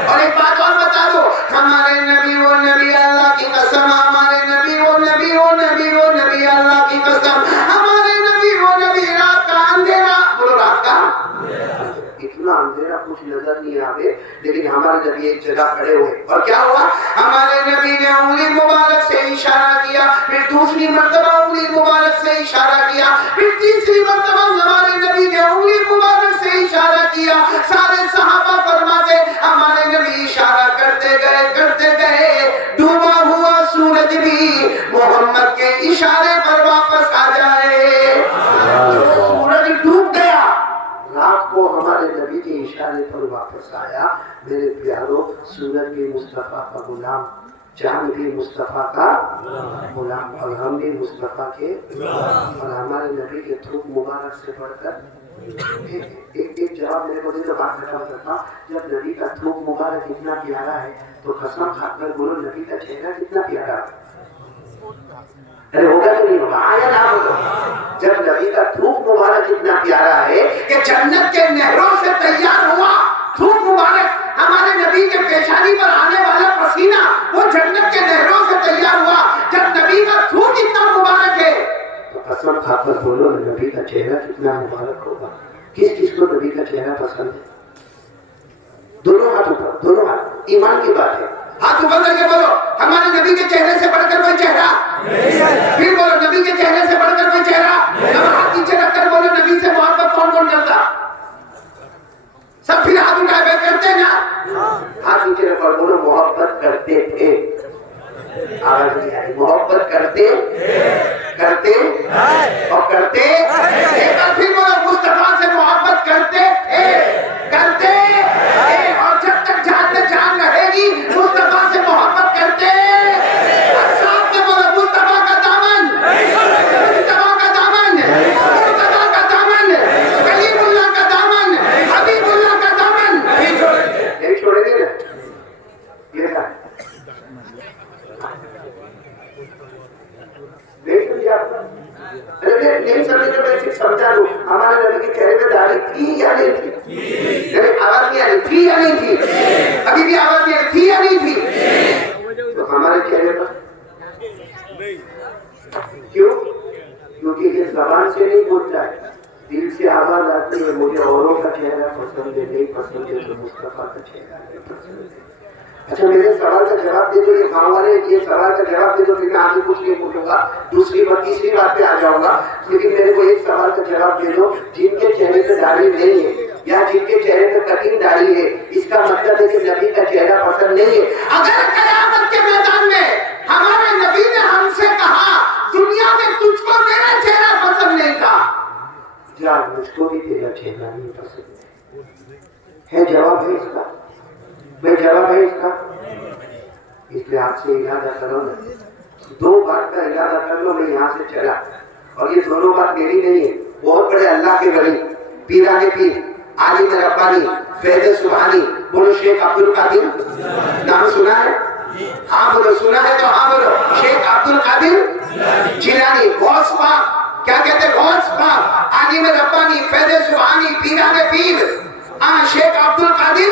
اور ایک بات اور بتا دو، ہمارے نبی وہ نبی. اللہ کی قسم ہمارے نبی وہ نبی وہ نبی وہ نبی. اللہ کی قسم ہمارے نبی وہ نبی. رات کا اندھیرا، بولو رات کا اتنا اندھیرا کچھ نظر نہیں آئے، لیکن ہمارے نبی ایک جگہ کھڑے ہوئے اور کیا ہوا؟ ہمارے نبی نے انگلی مبارک سے اشارہ کیا، پھر دوسری مرتبہ انگلی مبارک سے اشارہ کیا، پھر تیسری مرتبہ ہمارے نبی نے انگلی مبارک سے اشارہ کیا. سارے صحابہ فرماتے ہمارے نبی اشارہ کرتے گئے، ڈوبا ہوا سورج بھی محمد کے اشارے پر واپس آ جائے. سورج ڈوب گیا، رات کو ہمارے نبی کے اشارے پر واپس آیا. میرے پیاروں، سورج بھی مصطفیٰ کا غلام، چاند بھی مصطفیٰ کا غلام، اور ہم بھی مصطفیٰ کے. اور ہمارے نبی کے تھوک مبارک سے بڑھ کر ایک جواب میرے کو دے تو بات ختم کرتا. جب نبی کا تھوک مبارک اتنا پیارا ہے تو قسم کھا کر بولو نبی کا چہرہ کتنا پیارا ہے. ارے ہوگا کہ نہیں ہوگا؟ آیا نہ ہوگا. جب نبی کا تھوک مبارک اتنا پیارا ہے کہ جنت کے نہروں سے تیار ہوا تھوک مبارک، ہمارے نبی کے پیشانی پر آنے والا پسینہ وہ جنت کے نہروں سے تیار ہوا. جب نبی کا تھوک اتنا مبارک ہے تو قسم کھا کر بولو نبی کا چہرہ کتنا مبارک ہوگا. کس کو نبی کا چہرہ پسند ہے؟ دونوں ہاتھ ایمان کی بات ہے. ہاتھ اوپر کر کے بولو ہمارے نبی کے چہرے سے بڑھ کر کوئی چہرہ نہیں ہے. پھر بولو نبی کے چہرے سے بڑھ کر کوئی چہرہ. اب ہاتھ نیچے رکھ کر بولو نبی سے محبت کون کون کرتا؟ سب پھر ہاتھ اٹھائے بیٹھ کرتے نا. ہاتھ نیچے رکھ کر بولو محبت کرتے تھے. آواز نہیں آئی. محبت کرتے اور کرتے. ایک بار پھر بولو مصطفیٰ سے محبت کرتے تھے اور جب تک جان میں جان رہے گی مصطفیٰ سے محبت کرتے. ساتھ میں بولو مصطفیٰ کا دامن مصطفیٰ کا دامن مصطفیٰ کا دامن کلیم اللہ کا دامن حبیب اللہ کا دامن نہیں چھوڑیں گے نا. یہ کہا نہیں سمجھے تو میں صرف سمجھا دوں ہمارے نبی کے چہرے پہ داڑھی تھی یا نہیں تھی؟ آواز نہیں آ رہی تھی یا نہیں تھی؟ ابھی بھی آواز نہیں آ رہی تھی یا نہیں تھی؟ تو ہمارے چہرے پر کیوں؟ کیونکہ یہ زبان سے نہیں بولتا ہے, دل سے آواز آتی ہے مجھے اوروں کا چہرہ پسند ہے, نہیں پسند ہے تو مصطفیٰ کا چہرہ نہیں پسند ہے. اچھا میرے سوال کا جواب دے دو, یہ گاؤں والے یہ سوال کا جواب دے دو, پھر میں آگے کچھ نہیں پوچھوں گا, دوسری بار تیسری بات پہ آ جاؤں گا. لیکن میرے کو ایک سوال کا جواب دے دو, جن کے چہرے پہ داڑھی نہیں ہے یا جن کے چہرے پہ کٹنگ داڑھی ہے, اس کا مطلب ہے کہ نبی کا چہرہ پسند نہیں ہے. اگر قیامت کے میدان میں ہمارے نبی نے ہم سے کہا دنیا میں تجھ کو میرا چہرہ پسند نہیں تھا, جا مجھ کو بھی تیرا چہرہ نہیں پسند ہے. جواب ہے اس کا, میں جواب ہے اس کا. اس لیے آپ سے ارادہ کرو نا, دو بات کا ارادہ کر لو, میں یہاں سے چلا, اور یہ دونوں بات میری نہیں ہے, بہت بڑے اللہ کے ولی پیرانے پیر عالم ربانی فیض سبحانی, بولو شیخ عبد القادر, نام سنا ہے؟ ہاں بولو, سنا ہے تو ہاں بولو. شیخ عبد القادر جیلانی, غوث پاک, کیا کہتے ہیں غوث پاک, عالم ربانی فیض سبحانی پیرانے پیر شیخ عبد القادر.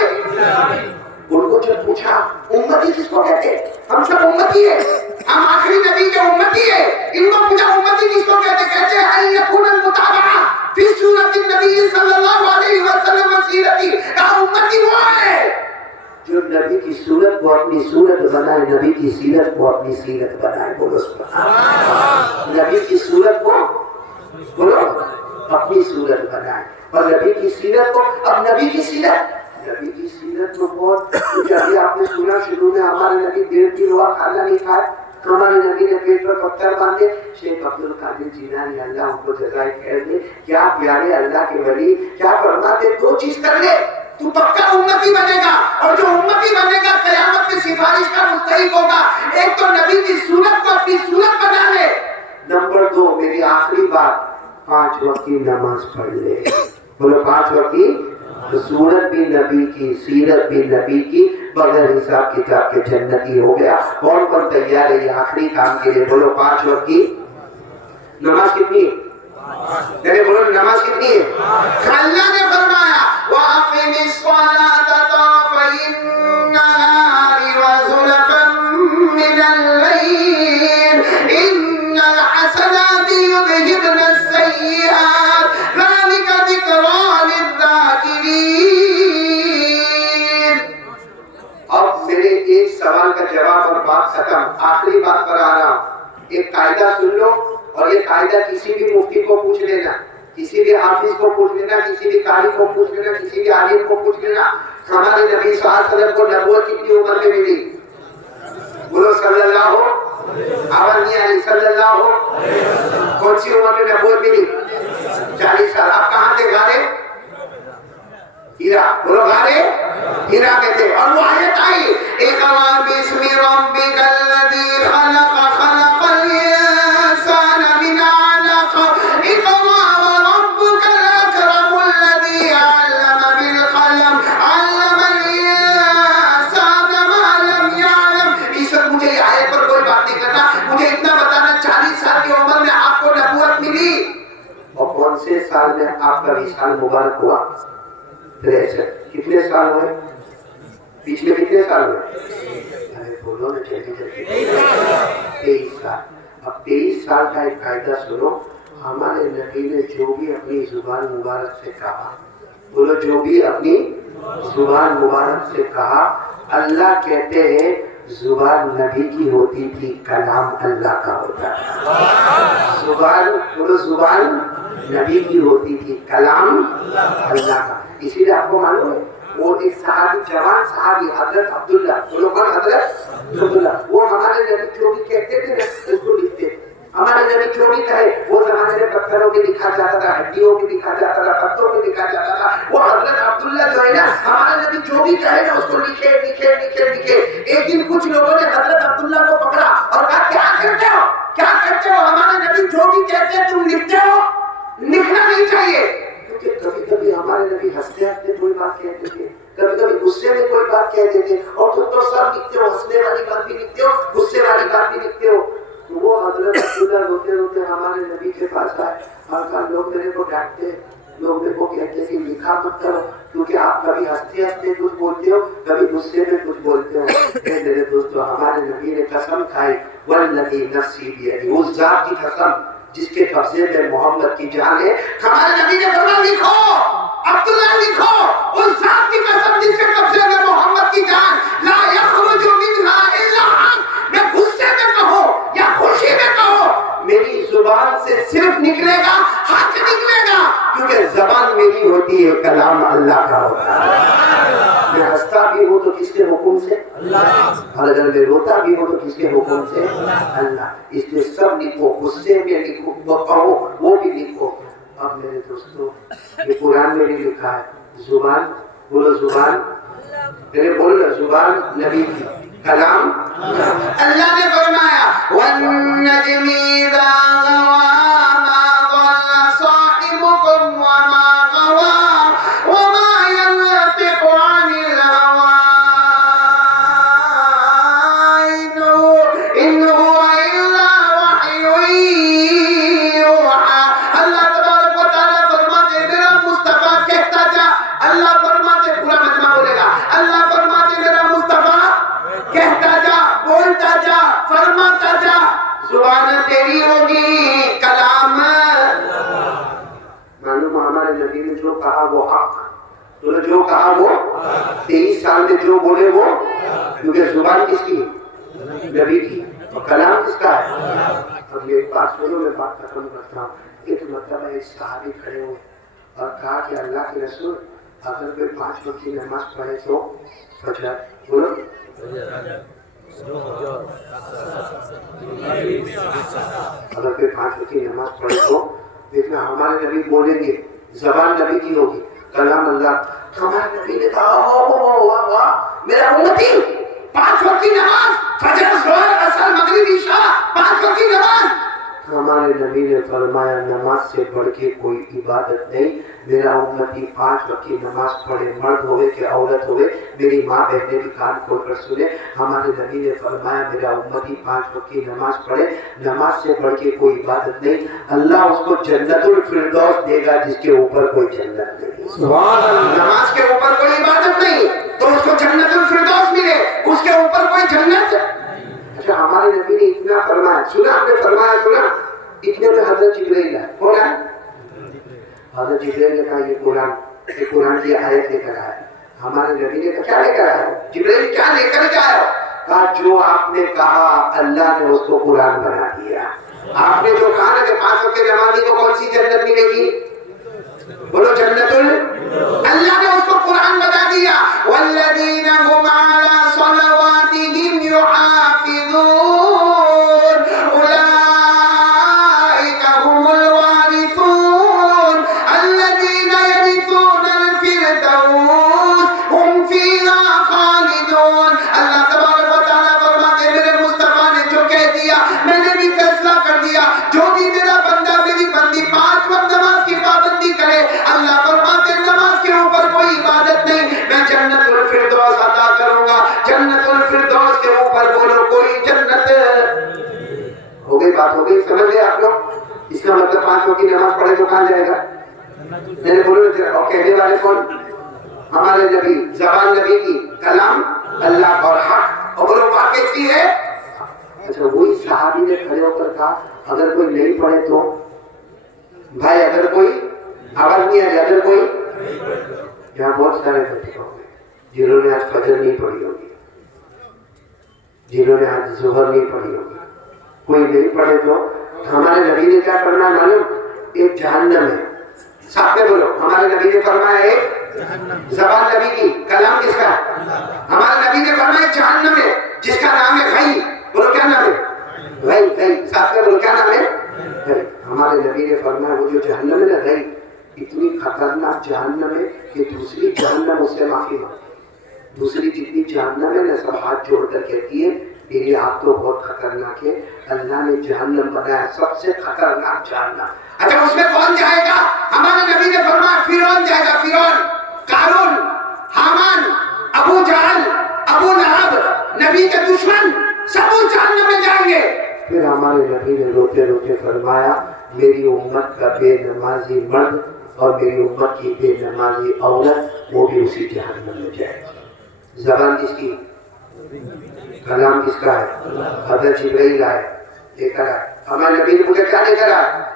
ان کو جب پوچھا امتی کس کو کہتے ہیں, ہم سب امتی ہیں, ہم آخری نبی کے امتی ہیں, ان کو پوچھا امتی کس کو کہتے ہیں, کہتے ہیں ان یکون المتابعہ فی سورت النبی صلی اللہ علیہ وسلم وسیرتی. کہا امتی وہ ہے جو نبی کی صورت کو اپنی صورت بنائے, نبی کی سیرت کو اپنی سیرت بنائے. بولو سبحان اللہ. نبی کی صورت کو بولو اپنی صورت بنائے, اور نبی کی سیرت کو, اب نبی کی سیرت, نبی کی سیرت تو بہت, ابھی آپ نے سنا شروع میں ہمارے نبی 1.5 کلو کھانا نہیں کھائے, ہمارے نبی نے پیٹ پر پتھر باندھے. شیخ عبد القادر جیلانی اللہ ان کو جزائے خیر دے, کیا پیارے اللہ کے ولی, کیا فرماتے, دو چیز کر لے تو پکا امتی بنے گا, اور جو امتی بنے گا قیامت میں سفارش کا مستحق ہوگا. ایک تو نبی کی صورت کو اپنی صورت بنا لے, نمبر 2 میری آخری بات, 5 وقت کی نماز پڑھ لے. بولو 5 وقت کی, تو صورت بھی نبی کی, سیرت بھی نبی کی, بغیر حساب کتاب کے جنتی ہو گیا. کون کون تیار ہے یہ آخری کام کے لیے؟ بولو 5 وقت کی نماز کتنی ہے؟ بولو نماز کتنی ہے؟ اللہ نے فرمایا وَأَقِمِ الصَّلَاةَ طَرَفَيِ النَّهَارِ وَزُلَفًا مِّنَ اللَّيْلِ إِنَّ الْحَسَنَاتِ يُذْهِبْنَ السَّيِّئَاتِ ذَلِكَ ذِكْرَىٰ لِلذَّاكِرِينَ. اب میرے ایک سوال کا جواب اور بات ختم, آخری بات پر آ رہا ہوں. ایک قاعدہ سن لو, اور یہ قاعدہ کسی بھی مفتی کو پوچھ لینا, کسی بھی حافظ کو پوچھ لینا, کسی بھی قاری کو پوچھ لینا, کسی بھی عالم کو پوچھ لینا. ہمارے نبی صلی اللہ علیہ وسلم کو نبوت کتنی عمر میں ملی؟ بولو صلی اللہ ہو, آواز نہیں آئی, صلی اللہ ہو. کون سی عمر میں نبوت ملی؟ 40 سال. آپ کہاں تھے؟ غارے ہیرا. بولو غارے ہیرا کہتے. اور وہ آیت آئی اقرأ باسم ربک الذی خلق خلق الانسان من علق اقرأ وربک الاکرم الذی علم بالقلم علم الانسان ما لم یعلم. اس وقت مجھے یہ آیت پر کوئی بات نہیں کرنا, مجھے اتنا بتانا 40 سال کی عمر میں آپ کو نبوت ملی, اور کون سے سال میں آپ کا وصال مبارک ہوا؟ 63. کتنے سال ہوئے پچھلے, کتنے سال ہوئے؟ ارے بولو نا جلدی جلدی. 23 سال. اب 23 سال کا ایک قاعدہ سنو, ہمارے نبی نے جو بھی اپنی زبان مبارک سے کہا, بولو جو بھی اپنی زبان مبارک سے کہا. اللہ کہتے ہیں زبان نبی کی ہوتی تھی، کلام اللہ کا ہوتا ہے. زبان نبی کی ہوتی تھی، کلام اللہ کا. اسی لیے آپ کو معلوم ہے وہ ایک صحابی، جوان صحابی حضرت عبداللہ، حضرت عبداللہ، وہ ہمارے نبی جو بھی کہتے تھے اس کو لکھتے. ہمارے نبی جو بھی کہے وہ زمانے میں پتھروں پہ لکھا جاتا تھا، ہڈیوں پہ لکھا جاتا تھا، پتھروں پہ لکھا جاتا تھا. وہ حضرت عبداللہ جو ہے نا، ہمارے نبی جو بھی کہے نا اس کو لکھے لکھے لکھے لکھے. ایک دن کچھ لوگوں نے حضرت عبداللہ کو پکڑا اور کہا کیا کرتے ہو، کیا کرتے ہو؟ ہمارے نبی جو بھی کہتے ہیں تم لکھتے ہو، لکھنا نہیں چاہیے. کیونکہ کبھی کبھی ہمارے نبی ہنستے ہنستے کوئی بات کہتے تھے، کبھی کبھی غصے میں کوئی بات کہتے تھے، اور تم تو سب لکھتے ہو، ہنسنے والی بات بھی لکھتے ہو، غصے والی بات بھی لکھتے ہو. وہ حضرت عبداللہ روتے روتے ہمارے نبی کے پاس آئے اور کہا لوگ میرے کو ڈانٹتے، لوگ میرے کو کہتے کہ لکھا مت کرو کیونکہ آپ کبھی ہنستے ہنستے کچھ بولتے ہو، کبھی غصے میں کچھ بولتے ہو. میرے دوستو، ہمارے نبی نے قسم کھائی، والذی نفسی بیدہ، اس ذات کی قسم جس کے قبضے میں محمد کی جان ہے. ہمارے نبی نے فرمایا لکھو عبداللہ، لکھو اس ذات کی قسم جس کے قبضے میں محمد کی جان، لا یخرج منہا الا حق. میں غصے میں کہو یا خوشی میں کہو، میری زبان سے صرف نکلے گا حق نکلے گا، کیونکہ زبان میری ہوتی ہے، کلام اللہ کا ہوتا ہے. میں ہنستا بھی ہوں تو کس کے حکم سے؟ اللہ. اور اگر میں روتا بھی ہوں تو کس کے حکم سے؟ اللہ. اس لیے سب لکھو، غصے میں لکھو، وہ کہو وہ بھی لکھو. اب میرے دوستو، یہ قرآن میں بھی لکھا ہے، زبان، بولو زبان، میرے بولو زبان نبی کی، کلام. اللہ نے فرمایا وَالنَّجْمِ إِذَا هَوَىٰ مَا ضَلَّ صَاحِبُكُمْ وَمَا غَوَىٰ وَمَا يَنطِقُ عَنِ الْهَوَىٰ إِنْ هُوَ إِلَّا وَحْيٌ يُوحَىٰ. اللہ تبارک و تعالیٰ فرماتے میرا مصطفیٰ کہتا جا. اللہ فرماتے، پورا مجمع بولے گا، اللہ فرماتے میرا مصطفیٰ کہتا جا، بولتا جا، فرماتا جا. زبان تیری ہوگی، کلام. معلوم ہمارے نبی نے جو کہا وہ حق، تو نے جو کہا وہ 23 سال میں جو بولے وہ، کیونکہ زبان کس کی؟ نبی کی. اور کلام کس کا ہے؟ اب یہ بات سنو، میں بات ختم کرتا ہوں. ایک مرتبہ ایک صحابی کھڑے ہوئے اور کہا کہ اللہ کے رسول، اگر کوئی 5 وقت کی نماز پڑھے تو فجر، بولو اگر کوئی 5 وقت کی نماز پڑھے تو دیکھنا ہمارے نبی بولیں گے، زبان نبی کی ہوگی، کلام اللہ. ہمارے نبی نے کہا میرا امتی 5 وقت کی نماز، فجر، ظہر، عصر، مغرب، عشاء، 5 وقت کی نماز. ہمارے نبی نے فرمایا نماز سے بڑھ کے کوئی عبادت نہیں. میرا امتی 5 وقت کی نماز پڑھے، مرد ہوئے کہ عورت ہوئے. میری ماں بہنیں بھی کان کھول کر سنے. ہمارے نبی نے فرمایا میرا امتی 5 وقت کی نماز پڑھے، نماز سے بڑھ کے کوئی عبادت نہیں. اللہ اس کو جنت الفردوس دے گا جس کے اوپر کوئی جنت نہیں. سبحان اللہ. نماز کے اوپر کوئی عبادت نہیں تو اس کو جنت الفردوس ملے، اس کے اوپر کوئی جنت. اچھا، ہمارے نبی نے اتنا فرمایا، سنا آپ نے فرمایا، سنا اتنے میں حضرت جبرائیل آئے. کون آئے؟ حضرت جبرائیل نے کہا یہ قرآن کی آیت لے کر آئے. ہمارے نبی نے کہا کیا لے کر آئے؟ جبرائیل کیا لے کر کے آئے؟ کہا جو آپ نے کہا اللہ نے اس کو قرآن بنا دیا. آپ نے جو کہا نا کہ 5 وقت کی نمازی کو کون سی جنت ملے گی؟ بولو جنت اللہ نے اس کو قرآن بتا دیا. والذین هم علی صلواتهم یحافظون اولئک هم الوارثون الذین یرثون الفردوس هم فیہا خالدون. اللہ تبارک و تعالیٰ فرماتے میرے مصطفیٰ نے جو کہہ دیا میں نے بھی فیصلہ کر دیا. جو بھی میرا بندہ میری بندی 5 وقت نماز کی پابندی کرے، اللہ فرماتے نماز کے اوپر کوئی عبادت نہیں، میں جنت الفردوس عطا کروں گا. جنت الفردوس کے اوپر بولو کوئی جنت. ہو گئی بات، ہو گئی، سمجھ گئے آپ لوگ؟ اس کا مطلب 5 وقت کی نماز پڑھے تو کہاں جائے گا؟ میں بولو. اور کہنے والے کون؟ ہمارے نبی، زبان نبی کی، کلام اللہ اور حق. اور بولو بات کیسی ہے؟ اچھا، وہی صحابی نے کھڑے ہو کر کہا اگر کوئی نہیں پڑھے تو بھائی، اگر کوئی آواز نہیں آ جائے، اگر کوئی یہاں بہت سارے بچے ہوں گے جنہوں نے آج فجر نہیں پڑھی ہوگی، جنہوں نے آج ظہر نہیں پڑھی ہوگی، کوئی نہیں پڑھے تو ہمارے نبی نے کیا فرمایا معلوم؟ ایک جہنم ہے. ساتھ میں بولو، ہمارے نبی نے فرمایا ایک زبان نبی کی، کلام کس کا؟ ہمارے نبی نے فرمایا ایک جہنم ہے جس کا نام ہے غی. بولو کیا نام ہے؟ غی. غی. ساتھ میں بولو کیا نام ہے؟ غی. ہمارے نبی نے فرمایا وہ جو جہنم ہے نا غی، اتنی خطرناک جہنم ہے کہ دوسری جہنم اس سے معافی مانگتی. دوسری جتنی جہنم ہے نا سب ہاتھ جوڑ کر کہتی ہے میری آپ تو بہت خطرناک ہے، اللہ نے جہنم بنایا سب سے خطرناک جہنم. اچھا اس میں کون جائے گا؟ ہمارے نبی نے فرمایا فرعون جائے گا. فرعون، قارون، حامان، ابو جہل، ابو لہب، نبی کے دشمن سب اس جہنم میں جائیں گے. پھر ہمارے نبی نے روتے روتے فرمایا میری امت کا بے نمازی مرد اور میری امت کی بے نمازی عورت وہ بھی اسی جہنم میں جائے گی. زبان کس کی؟ کلام کس کا ہے؟ حضرت جبرائیل آئے لے کر آئے. ہمارے نبی نے مجھے کیا لے کر آئے؟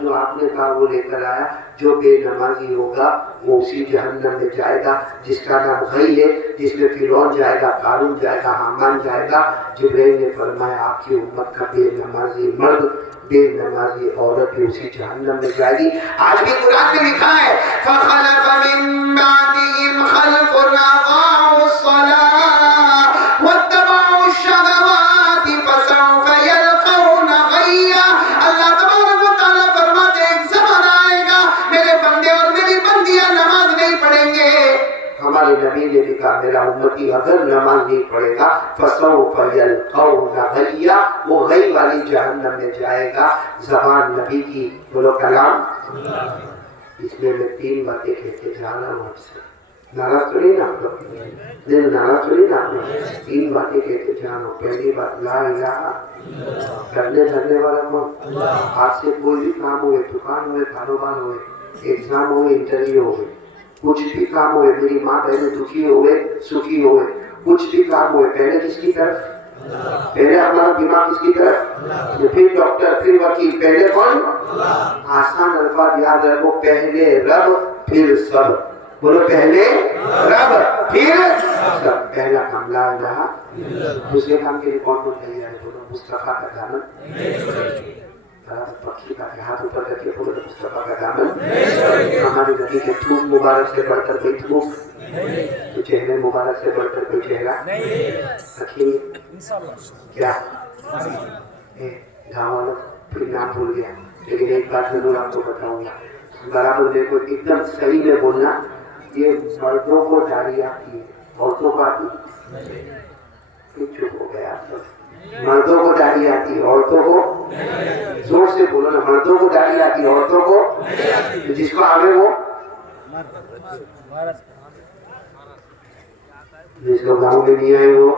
جو آپ نے کہا وہ لے کر آیا. جو بے نمازی ہوگا وہ اسی جہنم میں جائے گا جس کا نام غی ہے، جس میں فرعون جائے گا، قارون جائے گا، حامان جائے گا. جبرائیل نے فرمایا آپ کی امت کا بے نمازی مرد بے نمازی عورت بھی اسی جہنم میں جائے گی. آج بھی قرآن میں لکھا ہے فَخَلَفَ مِن بَعْدِهِمْ خَلْفٌ أَضَاعُوا الصَّلَاةَ وَاتَّبَعُوا الشَّهَوَاتِ فَسَوْفَ يَلْقَوْنَ غَيًّا. اللہ تبارک و تعالیٰ فرماتے ہیں ایک زمانہ آئے گا میرے بندے اور میری بندیاں نماز نہیں پڑھیں گے. ہمارے نبی نے بھی کہا میرا امتی اگر نماز نہیں پڑھے گا فَسَوْفَ يَلْقَوْنَ غَيًّا، وہ غی والی جہنم میں جائے گا. زبان نبی کی. بولو کلام. اس میں میں 3 باتیں کہتے جا رہا ہوں آپ سے. ناراض تو نہیں نا آپ لوگ؟ دل ناراض تو نہیں نا آپ لوگ؟ 3 باتیں کہتے جا رہا ہوں. پہلی بات لا الہ کرنے دھرنے والا کون؟ آج سے کوئی بھی کام ہوئے، دکان ہوئے، کاروبار ہوئے، ایگزام ہوئے، انٹرویو ہوئے، کچھ بھی کام ہوئے، میری ماں بہنیں دکھی ہوئے سکھی ہوئے، کچھ بھی کام ہوئے پہلے کس کی طرف؟ پہلے ہمارا دماغ کس کی طرف؟ پھر ڈاکٹر، پھر وکیل، پہلے کون؟ آسان الفاظ یاد رکھو، پہلے رب پھر سب. بولو پہلے رب پھر سب. پہلا کام لا الہ. دوسرے کام کے لیے کون کون تیار ہے؟ بولو مصطفیٰ کا دامن. پکی کا ہاتھ اوپر کر کے بولو مصطفیٰ کا دامن. ہمارے نبی کے تھوک مبارک سے بڑھ کر کوئی تھوک، تو چہرے مبارک سے بڑھ کر کوئی چہرہ رکھیں گے کیا؟ گاؤں والوں پھر نام بھول گیا، لیکن ایک بات ضرور آپ کو بتاؤں گا برابر دیکھو ایک دم صحیح میں بولنا. یہ مردوں کو داڑھی آتی ہے، عورتوں کو آتی ہے؟ چپ ہو گیا. مردوں کو داڑھی آتی ہے، عورتوں کو؟ زور سے بولو نا. مردوں کو داڑھی آتی ہے، عورتوں کو؟ جس کو آگے وہ جس کو گاؤں میں نہیں آئے وہ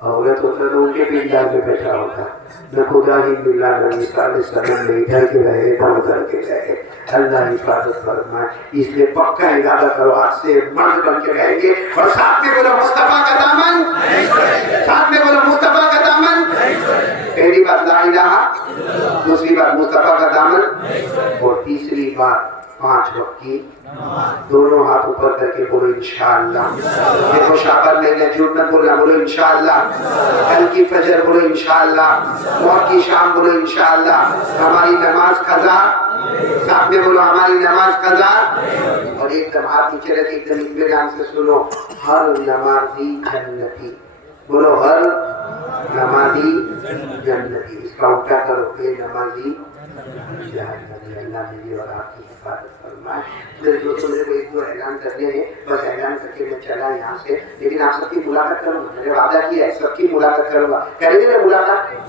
عورت ہوتا تو ان کے پیندار میں بیٹھا ہوتا. نہ خدا ہی ملا نہ مثال سلم میں ادھر کے رہے نہ ادھر کے رہے. اللہ حفاظت فرمائے. اس لیے پکا ارادہ کرو آج سے مرد بن کے رہیں گے. اور ساتھ میں بولو مصطفیٰ کا دامن. ساتھ میں بولو مصطفیٰ کا دامن. پہلی بات لا الہ، دوسری بات مصطفیٰ کا دامن، اور تیسری بات 5 وقت کی دونوں ہاتھ اوپر کر کے بولو انشاءاللہ. دیکھو شعبان مہینے جھوٹ نہ بولنا، بولو انشاءاللہ. کل کی فجر بولو انشاءاللہ. موت کی شام بولو انشاءاللہ. ہماری نماز قضا. ساتھ میں بولو ہماری نماز قضا. اور ایک دم ہاتھ نیچے رکھ ایک دم اطمینان سے سنو. ہر نمازی جنتی. بولو ہر نمازی جنتی. اس کا الٹا کرو، بے نمازی جہنمی. اللہ میری اور آپ کی حفاظت فرمائے. میرے دوستوں میرے کو 1-2 اعلان کرنے ہیں، بس اعلان کر کے میں چلا یہاں سے. لیکن آپ سب کی ملاقات کروں گا، میں نے وعدہ کیا ہے سب کی ملاقات کروں گا. کریں گے نا ملاقات؟